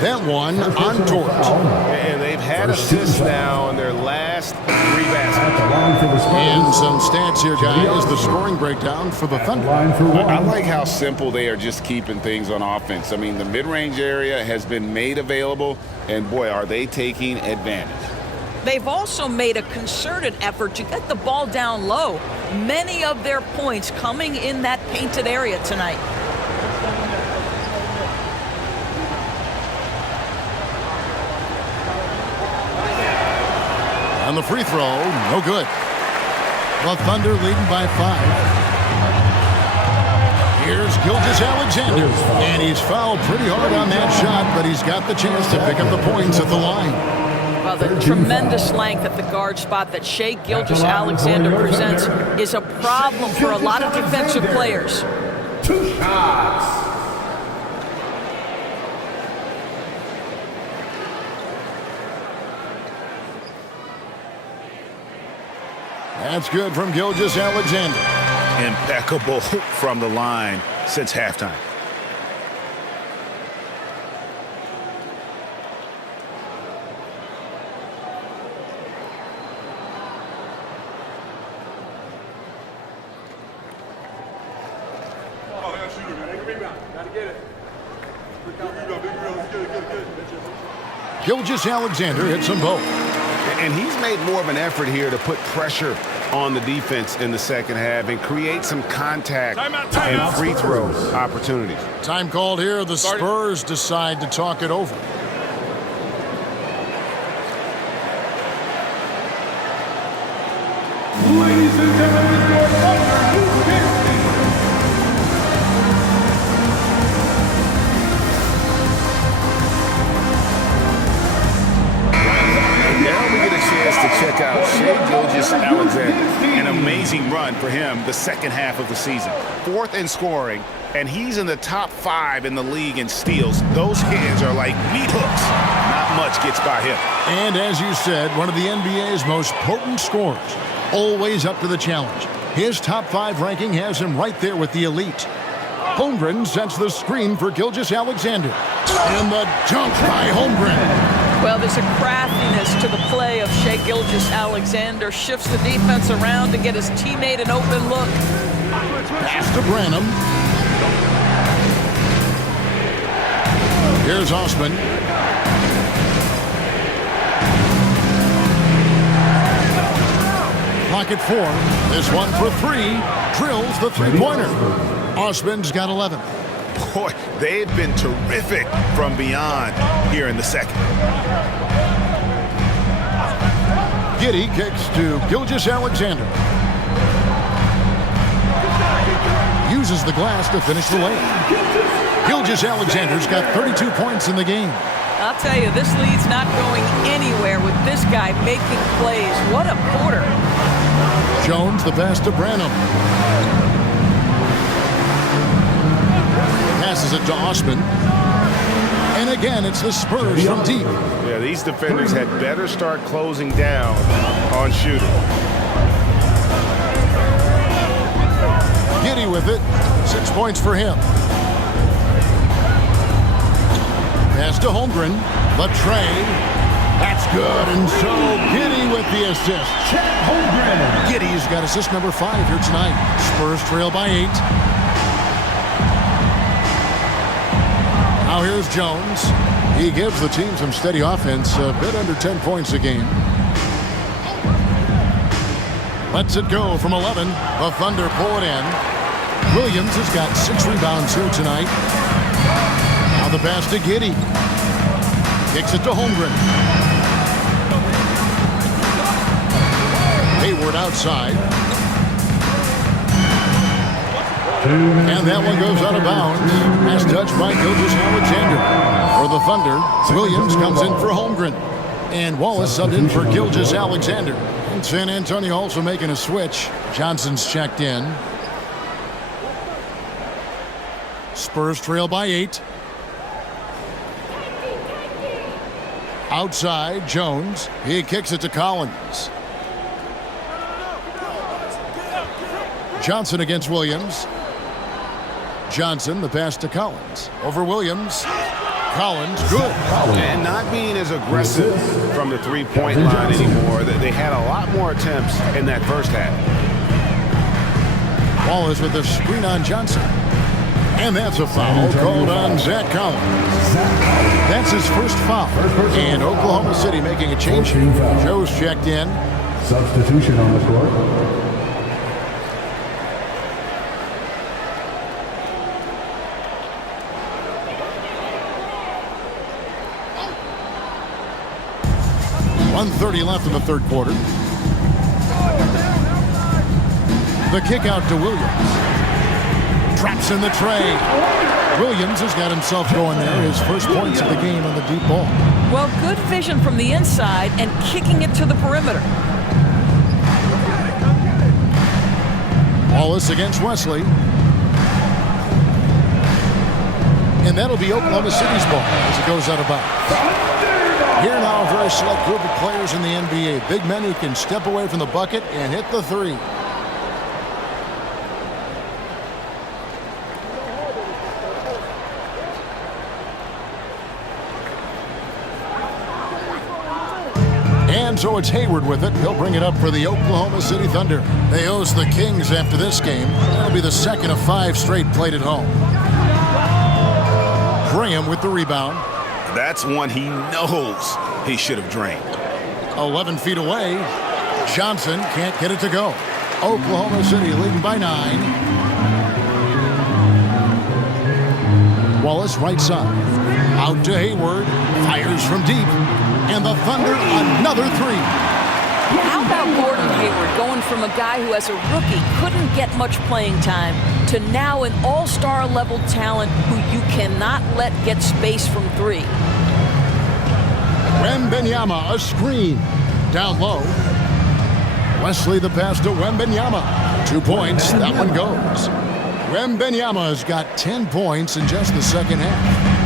That one on Dort. And they've had assists now in their last 3 baskets. And some stats here, guys. The scoring breakdown for the Thunder. I like how simple they are just keeping things on offense. I mean, the mid-range area has been made available, and boy, are they taking advantage. They've also made a concerted effort to get the ball down low. Many of their points coming in that painted area tonight. On the free throw, no good. The Thunder leading by 5. Here's Gilgeous-Alexander. And he's fouled pretty hard on that shot, but he's got the chance to pick up the points at the line. Well, the tremendous length at the guard spot that Shai Gilgeous-Alexander presents is a problem for a lot of defensive players. 2 shots. That's good from Gilgeous-Alexander. Impeccable from the line since halftime. Gilgeous-Alexander hits them both. And he's made more of an effort here to put pressure on the defense in the second half and create some contact and free throw opportunities. Time called here. The Spurs decide to talk it over. Ladies and gentlemen, your Thunder Now we get a chance chance to check out Shai Gilgeous-Alexander. An amazing run for him the second half of the season. 4th in scoring, and he's in the top 5 in the league in steals. Those hands are like meat hooks. Not much gets by him. And as you said, one of the NBA's most potent scorers. Always up to the challenge. His top 5 ranking has him right there with the elite. Holmgren sets the screen for Gilgeous-Alexander. And the dunk by Holmgren. Well, there's a craftiness to the play of Shai Gilgeous-Alexander. Shifts the defense around to get his teammate an open look. Pass to Branham. Here's Osman. Clock at 4. This one for 3. Drills the three-pointer. Osman's got 11. Boy, they've been terrific from beyond here in the second. Giddey kicks to Gilgeous-Alexander. Uses the glass to finish the layup. Gilgeous-Alexander's got 32 points in the game. I'll tell you, this lead's not going anywhere with this guy making plays. What a quarter. Jones the pass to Branham. Passes it to Osman. And again, it's the Spurs from deep. Yeah, these defenders had better start closing down on shooting. Giddey with it. 6 points for him. Pass to Holmgren. The trade. That's good. And so Giddey with the assist. Giddey's got assist number 5 here tonight. Spurs trail by 8. Now here's Jones. He gives the team some steady offense, a bit under 10 points a game. Lets it go from 11. The Thunder pull it in. Williams has got 6 rebounds here tonight. Now the pass to Giddey. Kicks it to Holmgren. Hayward outside. And that one goes out of bounds. As touched by Gilgeous-Alexander. For the Thunder, Williams comes in for Holmgren. And Wallace subbed in for Gilgeous-Alexander. And San Antonio also making a switch. Johnson's checked in. Spurs trail by 8. Outside, Jones. He kicks it to Collins. Johnson against Williams. Johnson, the pass to Collins. Over Williams. Collins, good. And not being as aggressive from the three-point line anymore. They had a lot more attempts in that first half. Wallace with the screen on Johnson. And that's a foul called on Zach Collins. That's his first foul. And Oklahoma City making a change. Joe's checked in. Substitution on the court. .130 left in the third quarter. The kick out to Williams. Traps in the tray. Williams has got himself going there. His first points of the game on the deep ball. Well, good vision from the inside and kicking it to the perimeter. Wallace against Wesley. And that'll be Oklahoma City's ball as it goes out of bounds. Here now, a very select group of players in the NBA. Big men who can step away from the bucket and hit the three. And so it's Hayward with it. He'll bring it up for the Oklahoma City Thunder. They host the Kings after this game. That'll be the second of 5 straight played at home. Graham with the rebound. That's one he knows he should have drained. 11 feet away. Johnson can't get it to go. Oklahoma City leading by 9. Wallace right side. Out to Hayward. Fires from deep. And the Thunder another 3. How about Gordon Hayward going from a guy who as a rookie couldn't get much playing time to now an all-star level talent who you cannot let get space from 3. Wembanyama, a screen. Down low. Wesley the pass to Wembanyama. 2 points. That one goes. Wembanyama has got 10 points in just the second half.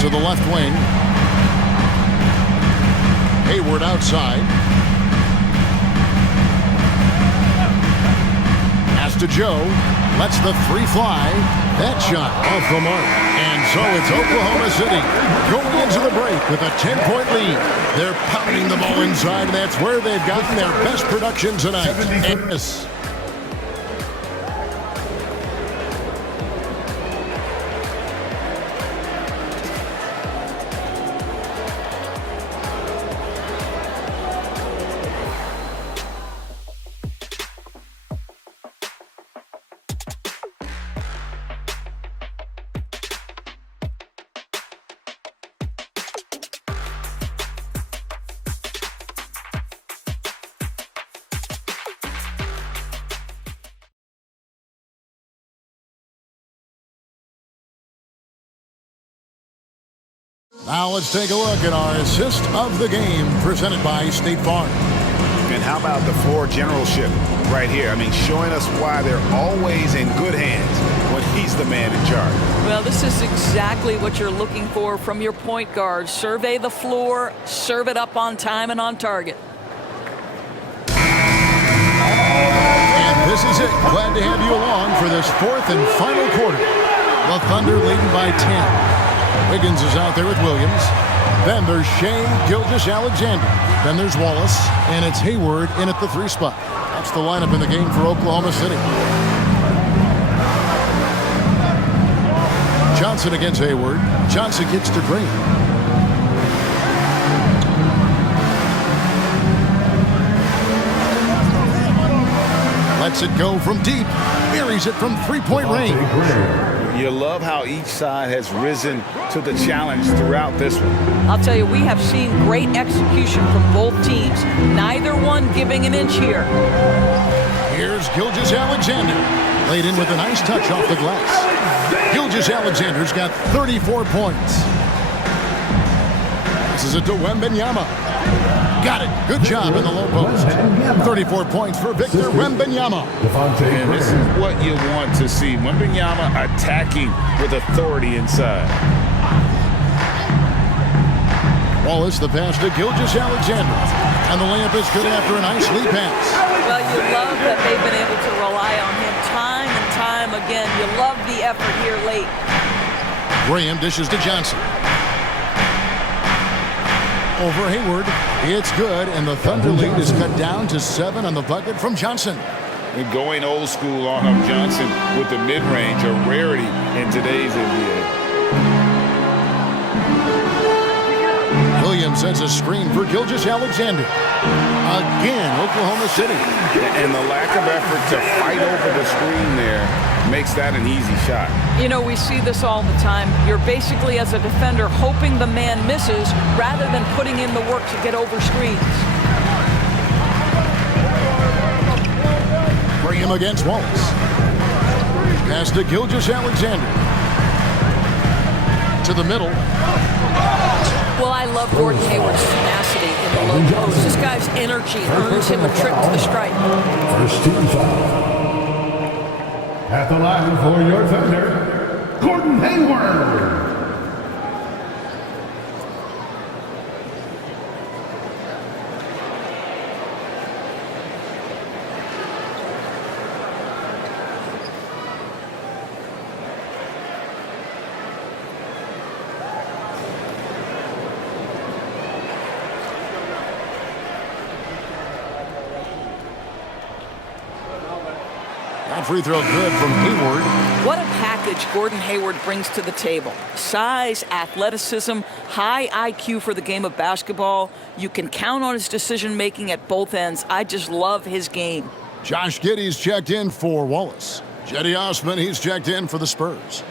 To the left wing. Hayward outside. Pass to Joe. Lets the three fly. That shot off the mark. And so it's Oklahoma City going into the break with a 10-point lead. They're pounding the ball inside, and that's where they've gotten their best production tonight. Now let's take a look at our assist of the game presented by State Farm. And how about the floor generalship right here? I mean, showing us why they're always in good hands when he's the man in charge. Well, this is exactly what you're looking for from your point guard. Survey the floor, serve it up on time and on target. And this is it. Glad to have you along for this fourth and final quarter. The Thunder leading by 10. Wiggins is out there with Williams. Then there's Shea Gilgeous-Alexander. Then there's Wallace. And it's Hayward in at the 3 spot. That's the lineup in the game for Oklahoma City. Johnson against Hayward. Johnson gets to Green. Lets it go from deep. Buries it from three-point range. You love how each side has risen to the challenge throughout this one. I'll tell you, we have seen great execution from both teams. Neither one giving an inch here. Here's Gilgeous-Alexander. Laid in with a nice touch off the glass. Gilgeous-Alexander's got 34 points. This is it to Wembanyama. Got it. Good job in the low post. 34 points for Victor Wembanyama. And this is what you want to see. Wembanyama attacking with authority inside. Wallace the pass to Gilgeous-Alexander. And the layup is good after a nice lead pass. Well, you love that they've been able to rely on him time and time again. You love the effort here late. Graham dishes to Johnson. Over Hayward. It's good, and the Thunder lead is cut down to 7 on the bucket from Johnson. And going old school on him, Johnson with the mid-range, a rarity in today's NBA. Williams sets a screen for Gilgeous-Alexander. Again, Oklahoma City. And the lack of effort to fight over the screen there makes that an easy shot. You know, we see this all the time. You're basically, as a defender, hoping the man misses rather than putting in the work to get over screens. Bring him against Wallace. Pass to Gilgeous-Alexander. To the middle. Well, I love Gordon Hayward's tenacity in the low post. This guy's energy earns him a trip to the stripe. First team foul. At the line for your Thunder, Gordon Hayward. That free throw good from Hayward. What a package Gordon Hayward brings to the table. Size, athleticism, high IQ for the game of basketball. You can count on his decision-making at both ends. I just love his game. Josh Giddey's checked in for Wallace. Cedi Osman, he's checked in for the Spurs.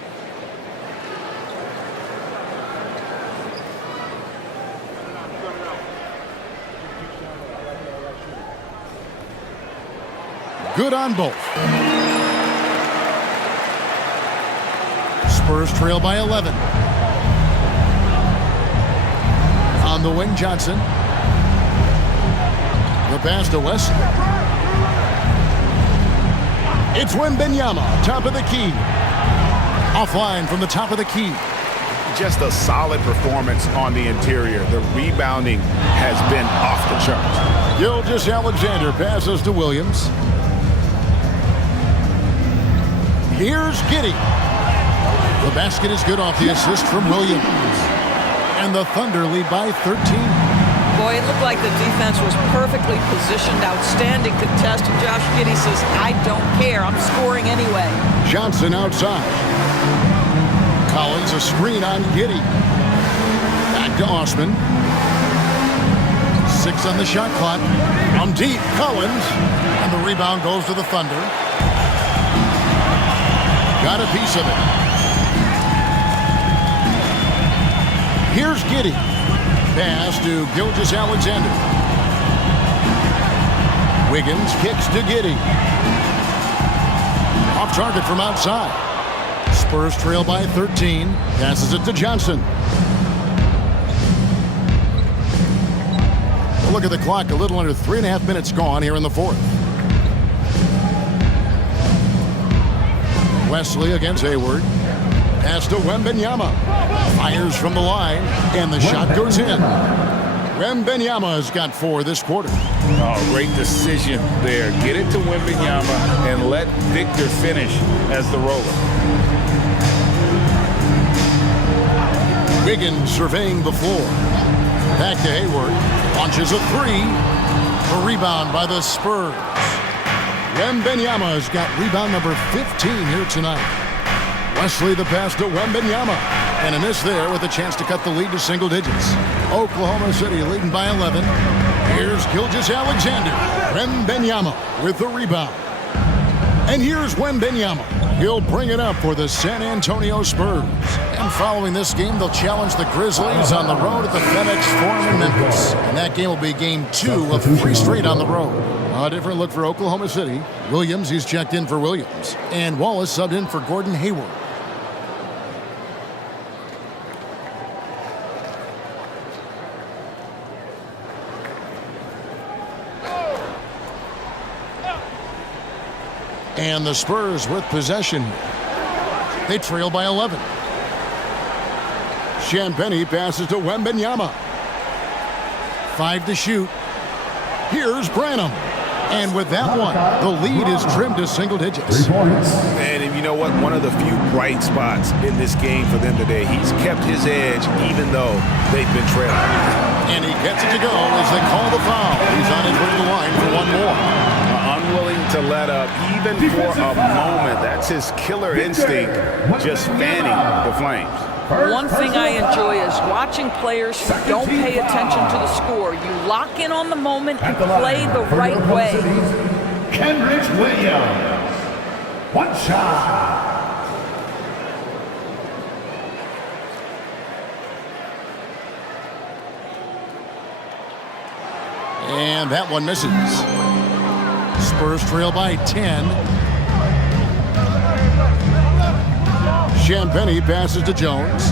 Good on both. Spurs trail by 11. On the wing, Johnson. The pass to West. It's Wembanyama, top of the key. Offline from the top of the key. Just a solid performance on the interior. The rebounding has been off the charts. Gilgeous-Alexander passes to Williams. Here's Giddey. The basket is good off the assist from Williams. And the Thunder lead by 13. Boy, it looked like the defense was perfectly positioned. Outstanding contest. And Josh Giddey says, I don't care. I'm scoring anyway. Johnson outside. Collins a screen on Giddey. Back to Osman. 6 on the shot clock. From deep, Collins. And the rebound goes to the Thunder. Got a piece of it. Here's Giddey. Pass to Gilgeous-Alexander. Wiggins kicks to Giddey. Off target from outside. Spurs trail by 13. Passes it to Johnson. Look at the clock. A little under 3.5 minutes gone here in the fourth. Wesley against Hayward. Pass to Wembanyama. Fires from the line, and the shot goes in. Wembanyama's got 4 this quarter. Oh, great decision there. Get it to Wembanyama and let Victor finish as the roller. Wiggins surveying the floor. Back to Hayward. Launches a 3. A rebound by the Spurs. Wembanyama's got rebound number 15 here tonight. Wesley the pass to Wembanyama. And a miss there with a chance to cut the lead to single digits. Oklahoma City leading by 11. Here's Gilgeous-Alexander. Wembanyama with the rebound. And here's Wembanyama. He'll bring it up for the San Antonio Spurs. And following this game, they'll challenge the Grizzlies on the road at the FedEx Forum in Memphis. And that game will be game 2 of 3 straight on the road. A different look for Oklahoma City. Williams, he's checked in for Williams. And Wallace subbed in for Gordon Hayward. And the Spurs with possession. They trail by 11. Champagnie passes to Wembanyama. 5 to shoot. Here's Branham. And with that one, the lead is trimmed to single digits. 3 points. And you know what? One of the few bright spots in this game for them today. He's kept his edge even though they've been trailing. And he gets it to go as they call the foul. He's on his way to the line for one more. Unwilling to let up even for a moment. That's his killer instinct, just fanning the flames. One thing I enjoy is watching players who don't pay attention to the score. You lock in on the moment and play the right way. Kenrich Williams. 1 shot. And that one misses. Spurs trail by 10. Champagnie passes to Jones.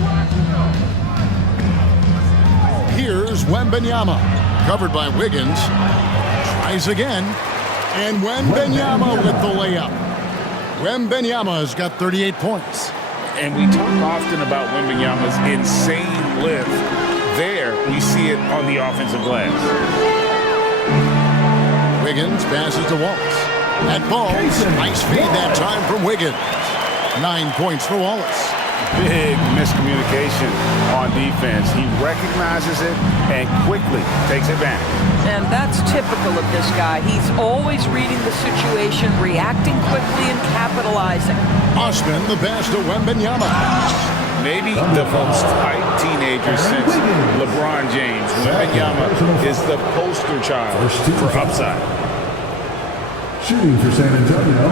Here's Wembanyama. Covered by Wiggins. Tries again. And Wembanyama with the layup. Wembanyama's got 38 points. And we talk often about Wembanyama's insane lift. There, we see it on the offensive glass. Wiggins passes to Wallace. That ball, nice feed that time from Wiggins. 9 points for Wallace. Big miscommunication on defense. He recognizes it and quickly takes advantage. And that's typical of this guy. He's always reading the situation, reacting quickly, and capitalizing. Osman the pass to Wembanyama. Maybe the most hyped teenager since LeBron James. Wembanyama is the poster child for upside. Shooting for San Antonio,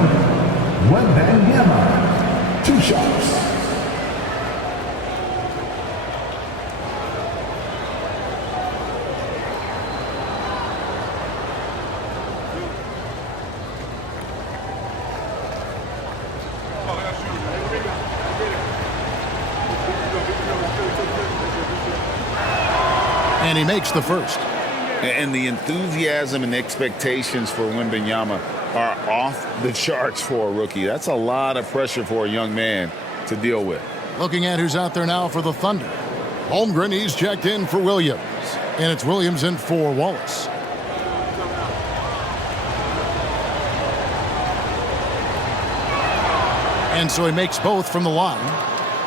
Wembanyama. 2 shots. And he makes the first. And the enthusiasm and expectations for Wembanyama are off the charts for a rookie. That's a lot of pressure for a young man to deal with. Looking at who's out there now for the Thunder. Holmgren, he's checked in for Williams. And it's Williams in for Wallace. And so he makes both from the line.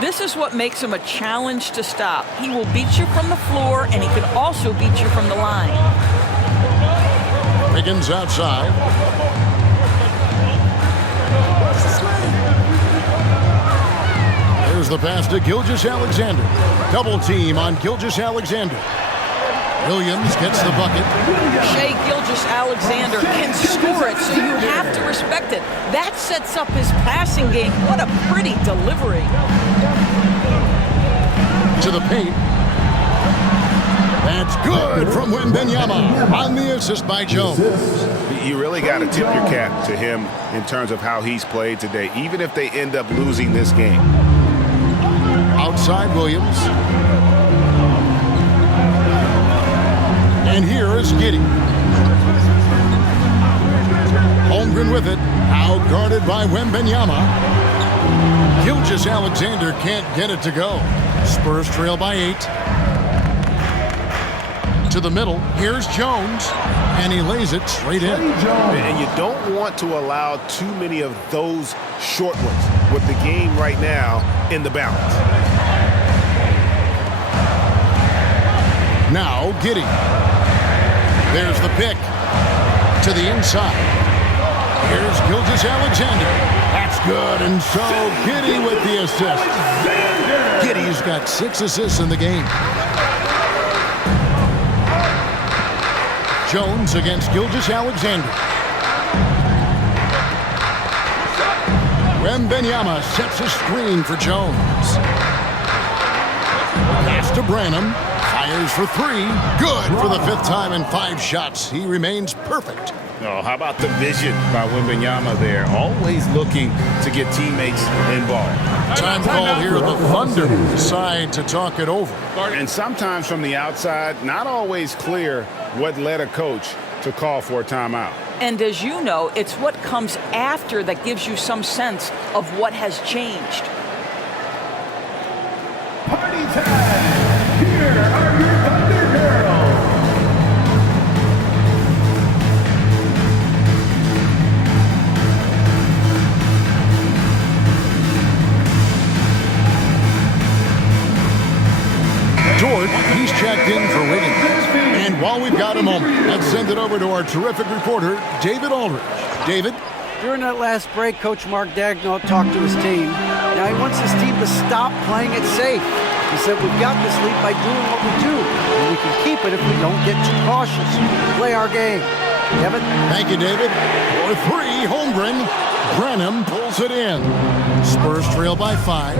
This is what makes him a challenge to stop. He will beat you from the floor, and he can also beat you from the line. Wiggins outside. There's the pass to Gilgeous-Alexander. Double team on Gilgeous-Alexander. Williams gets the bucket. Shai Gilgeous-Alexander can score it, so you have to respect it. That sets up his passing game. What a pretty delivery. To the paint. That's good from Wembanyama on the assist by Jones. You really got to tip your cap to him in terms of how he's played today, even if they end up losing this game. Outside Williams. And here is Giddey. Holmgren with it. Out guarded by Wembanyama. Gilgeous-Alexander can't get it to go. Spurs trail by 8. To the middle. Here's Jones. And he lays it straight in. And you don't want to allow too many of those short ones with the game right now in the balance. Now Giddey. There's the pick to the inside. Here's Gilgeous-Alexander. That's good, and so Giddey with the assist. Giddey's got 6 assists in the game. Jones against Gilgeous-Alexander. Wembanyama sets a screen for Jones. Pass to Branham. Fires for 3. Good for the 5th time in 5 shots. He remains perfect. Oh, how about the vision by Wembanyama there? Always looking to get teammates involved. Time called here. The Thunder decide to talk it over. And sometimes from the outside, not always clear what led a coach to call for a timeout. And as you know, it's what comes after that gives you some sense of what has changed. Party time! Here are your Thunder Girls! Dort, he's checked in for Wiggins. And while we've got a moment, let's send it over to our terrific reporter, David Aldridge. David? During that last break, Coach Mark Daigneault talked to his team. Now he wants his team to stop playing it safe. He said, we've got this lead by doing what we do, and we can keep it if we don't get too cautious. Play our game. Kevin? Thank you, David. For 3, Holmgren. Branham pulls it in. Spurs trail by 5.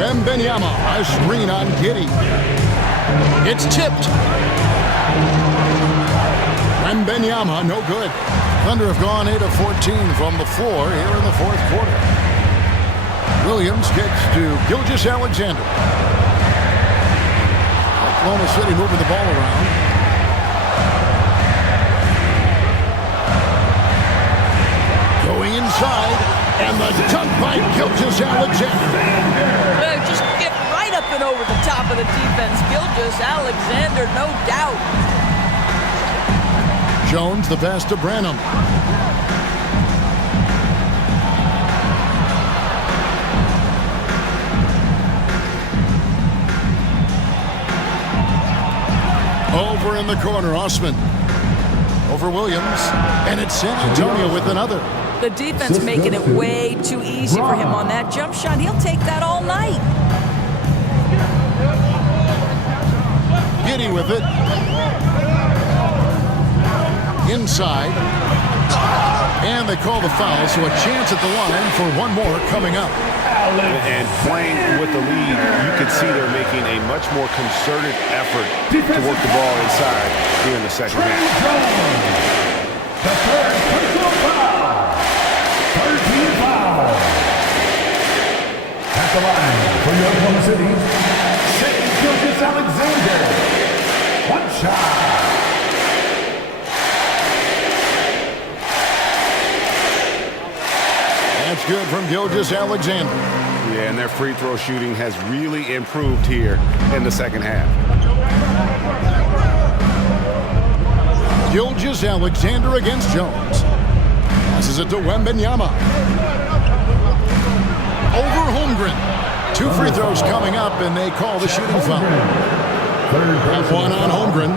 Wembanyama, a screen on Giddey. It's tipped. Wembanyama, no good. Thunder have gone 8 of 14 from the floor here in the 4th quarter. Williams kicks to Gilgeous-Alexander. Oklahoma City moving the ball around. Going inside, and the dunk by Gilgeous-Alexander. Just get right up and over the top of the defense. Gilgeous-Alexander, no doubt. Jones, the pass to Branham. Over in the corner, Osman. Over Williams. And it's San Antonio with another. The defense making it way too easy for him on that jump shot. He'll take that all night. Giddey with it. Inside. And they call the foul, so a chance at the line for one more coming up. And playing with the lead, you can see they're making a much more concerted effort to work the ball inside here in the second half. The third personal foul. 13 foul. At the line for your Oklahoma City, St. Gilgis Alexander. One shot. That's good from Gilgis Alexander. Yeah, and their free throw shooting has really improved here in the second half. Gilgis Alexander against Jones. Passes it to Wembanyama. Over Holmgren. 2 free throws coming up, and they call the shooting foul. That one on Holmgren.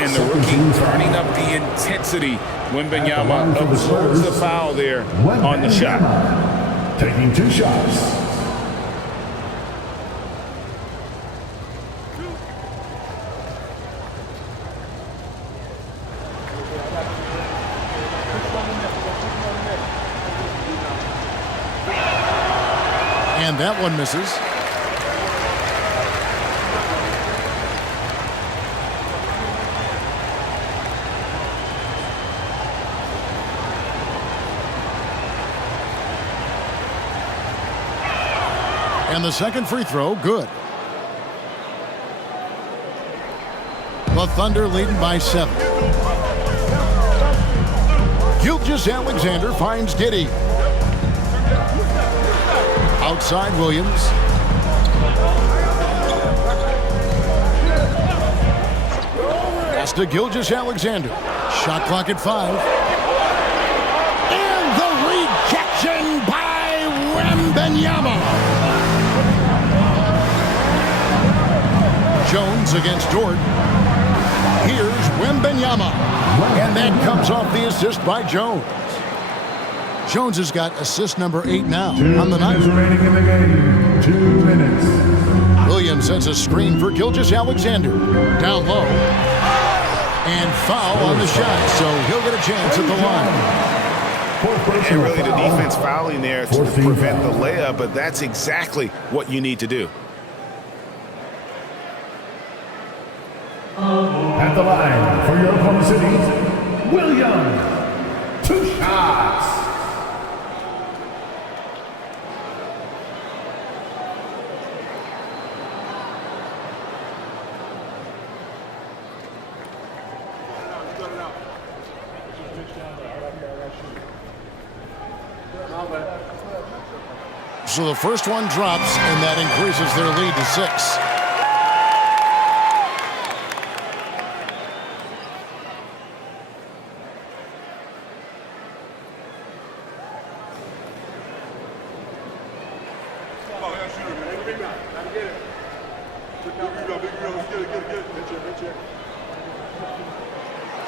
And the rookie turning up the intensity. Wembanyama absorbs the foul there on the shot. Taking 2 shots. And that one misses. And the second free throw, good. The Thunder leading by 7. Gilgis Alexander finds Giddey. Outside Williams. Pass to Gilgis Alexander. Shot clock at 5. And the rejection by Wembanyama. Jones against Dort. Here's Wembanyama. And that comes off the assist by Jones. Jones has got assist number 8 now on the night. Remaining in the game, 2 minutes. Williams sends a screen for Gilgis Alexander. Down low. And foul on the shot, so he'll get a chance at the line. And really the defense fouling there to prevent the layup, but that's exactly what you need to do. At the line for your Oklahoma City, Williams. 2 shots. So the first one drops, and that increases their lead to 6.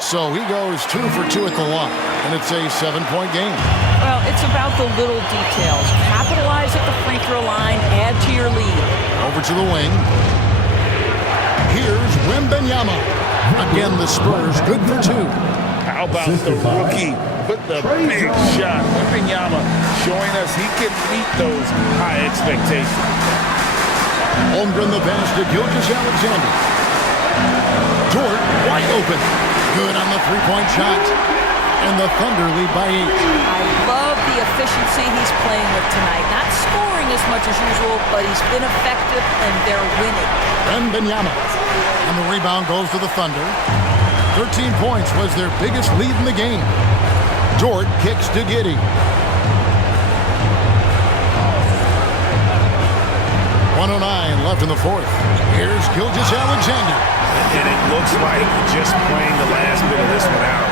So he goes 2 for 2 at the line, and it's a 7-point game. Well, it's about the little details. Capitalize at the free throw line, add to your lead. Over to the wing. Here's Wembanyama. Again, the Spurs good for 2. How about the rookie with the big shot? Wembanyama showing us he can meet those high expectations. Holmgren the pass to Gilgis Alexander. Dort wide open. Good on the 3-point shot. And the Thunder lead by 8. I love the efficiency he's playing with tonight. Not scoring as much as usual, but he's been effective, and they're winning. Wembanyama. And the rebound goes to the Thunder. 13 points was their biggest lead in the game. Dort kicks to Giddey. 1:09 left in the 4th. Here's Gilgis Alexander. And it looks like just playing the last bit of this one out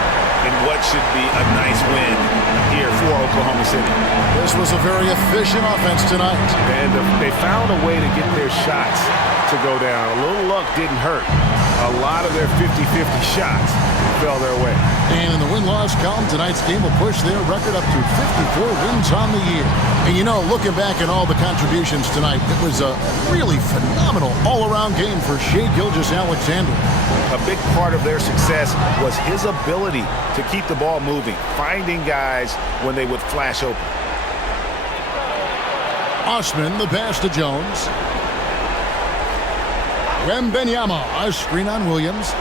in what should be a nice win here for Oklahoma City. This was a very efficient offense tonight. And they found a way to get their shots to go down. A little luck didn't hurt. A lot of their 50-50 shots fell their way. And in the win-loss column, tonight's game will push their record up to 54 wins on the year. And you know, looking back at all the contributions tonight, it was a really phenomenal all-around game for Shai Gilgeous-Alexander. A big part of their success was his ability to keep the ball moving, finding guys when they would flash open. Osman, the pass to Jones. Wembanyama, a screen on Williams.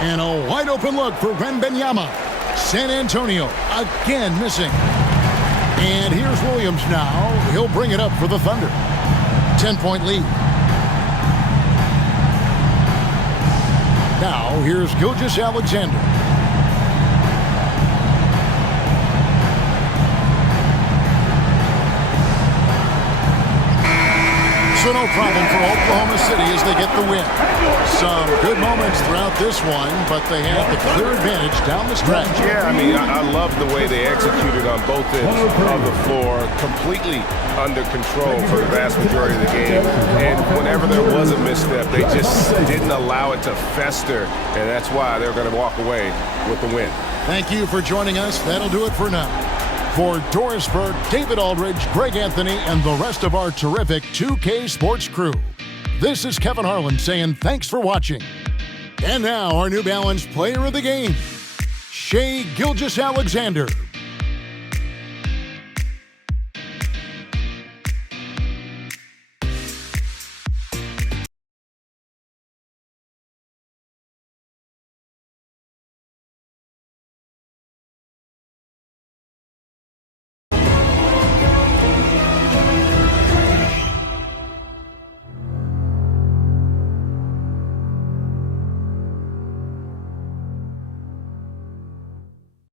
And a wide open look for Wembanyama. San Antonio again missing. And here's Williams now. He'll bring it up for the Thunder. 10-point lead. Now, here's Gilgeous Alexander. So no problem for Oklahoma City as they get the win. Some good moments throughout this one, but they had the clear advantage down the stretch. Yeah, I mean, I love the way they executed on both ends of the floor, completely under control for the vast majority of the game. And whenever there was a misstep, they just didn't allow it to fester, and that's why they're going to walk away with the win. Thank you for joining us. That'll do it for now. For Doris Burke, David Aldridge, Greg Anthony, and the rest of our terrific 2K Sports crew, this is Kevin Harlan saying thanks for watching. And now our New Balance player of the game, Shai Gilgeous-Alexander.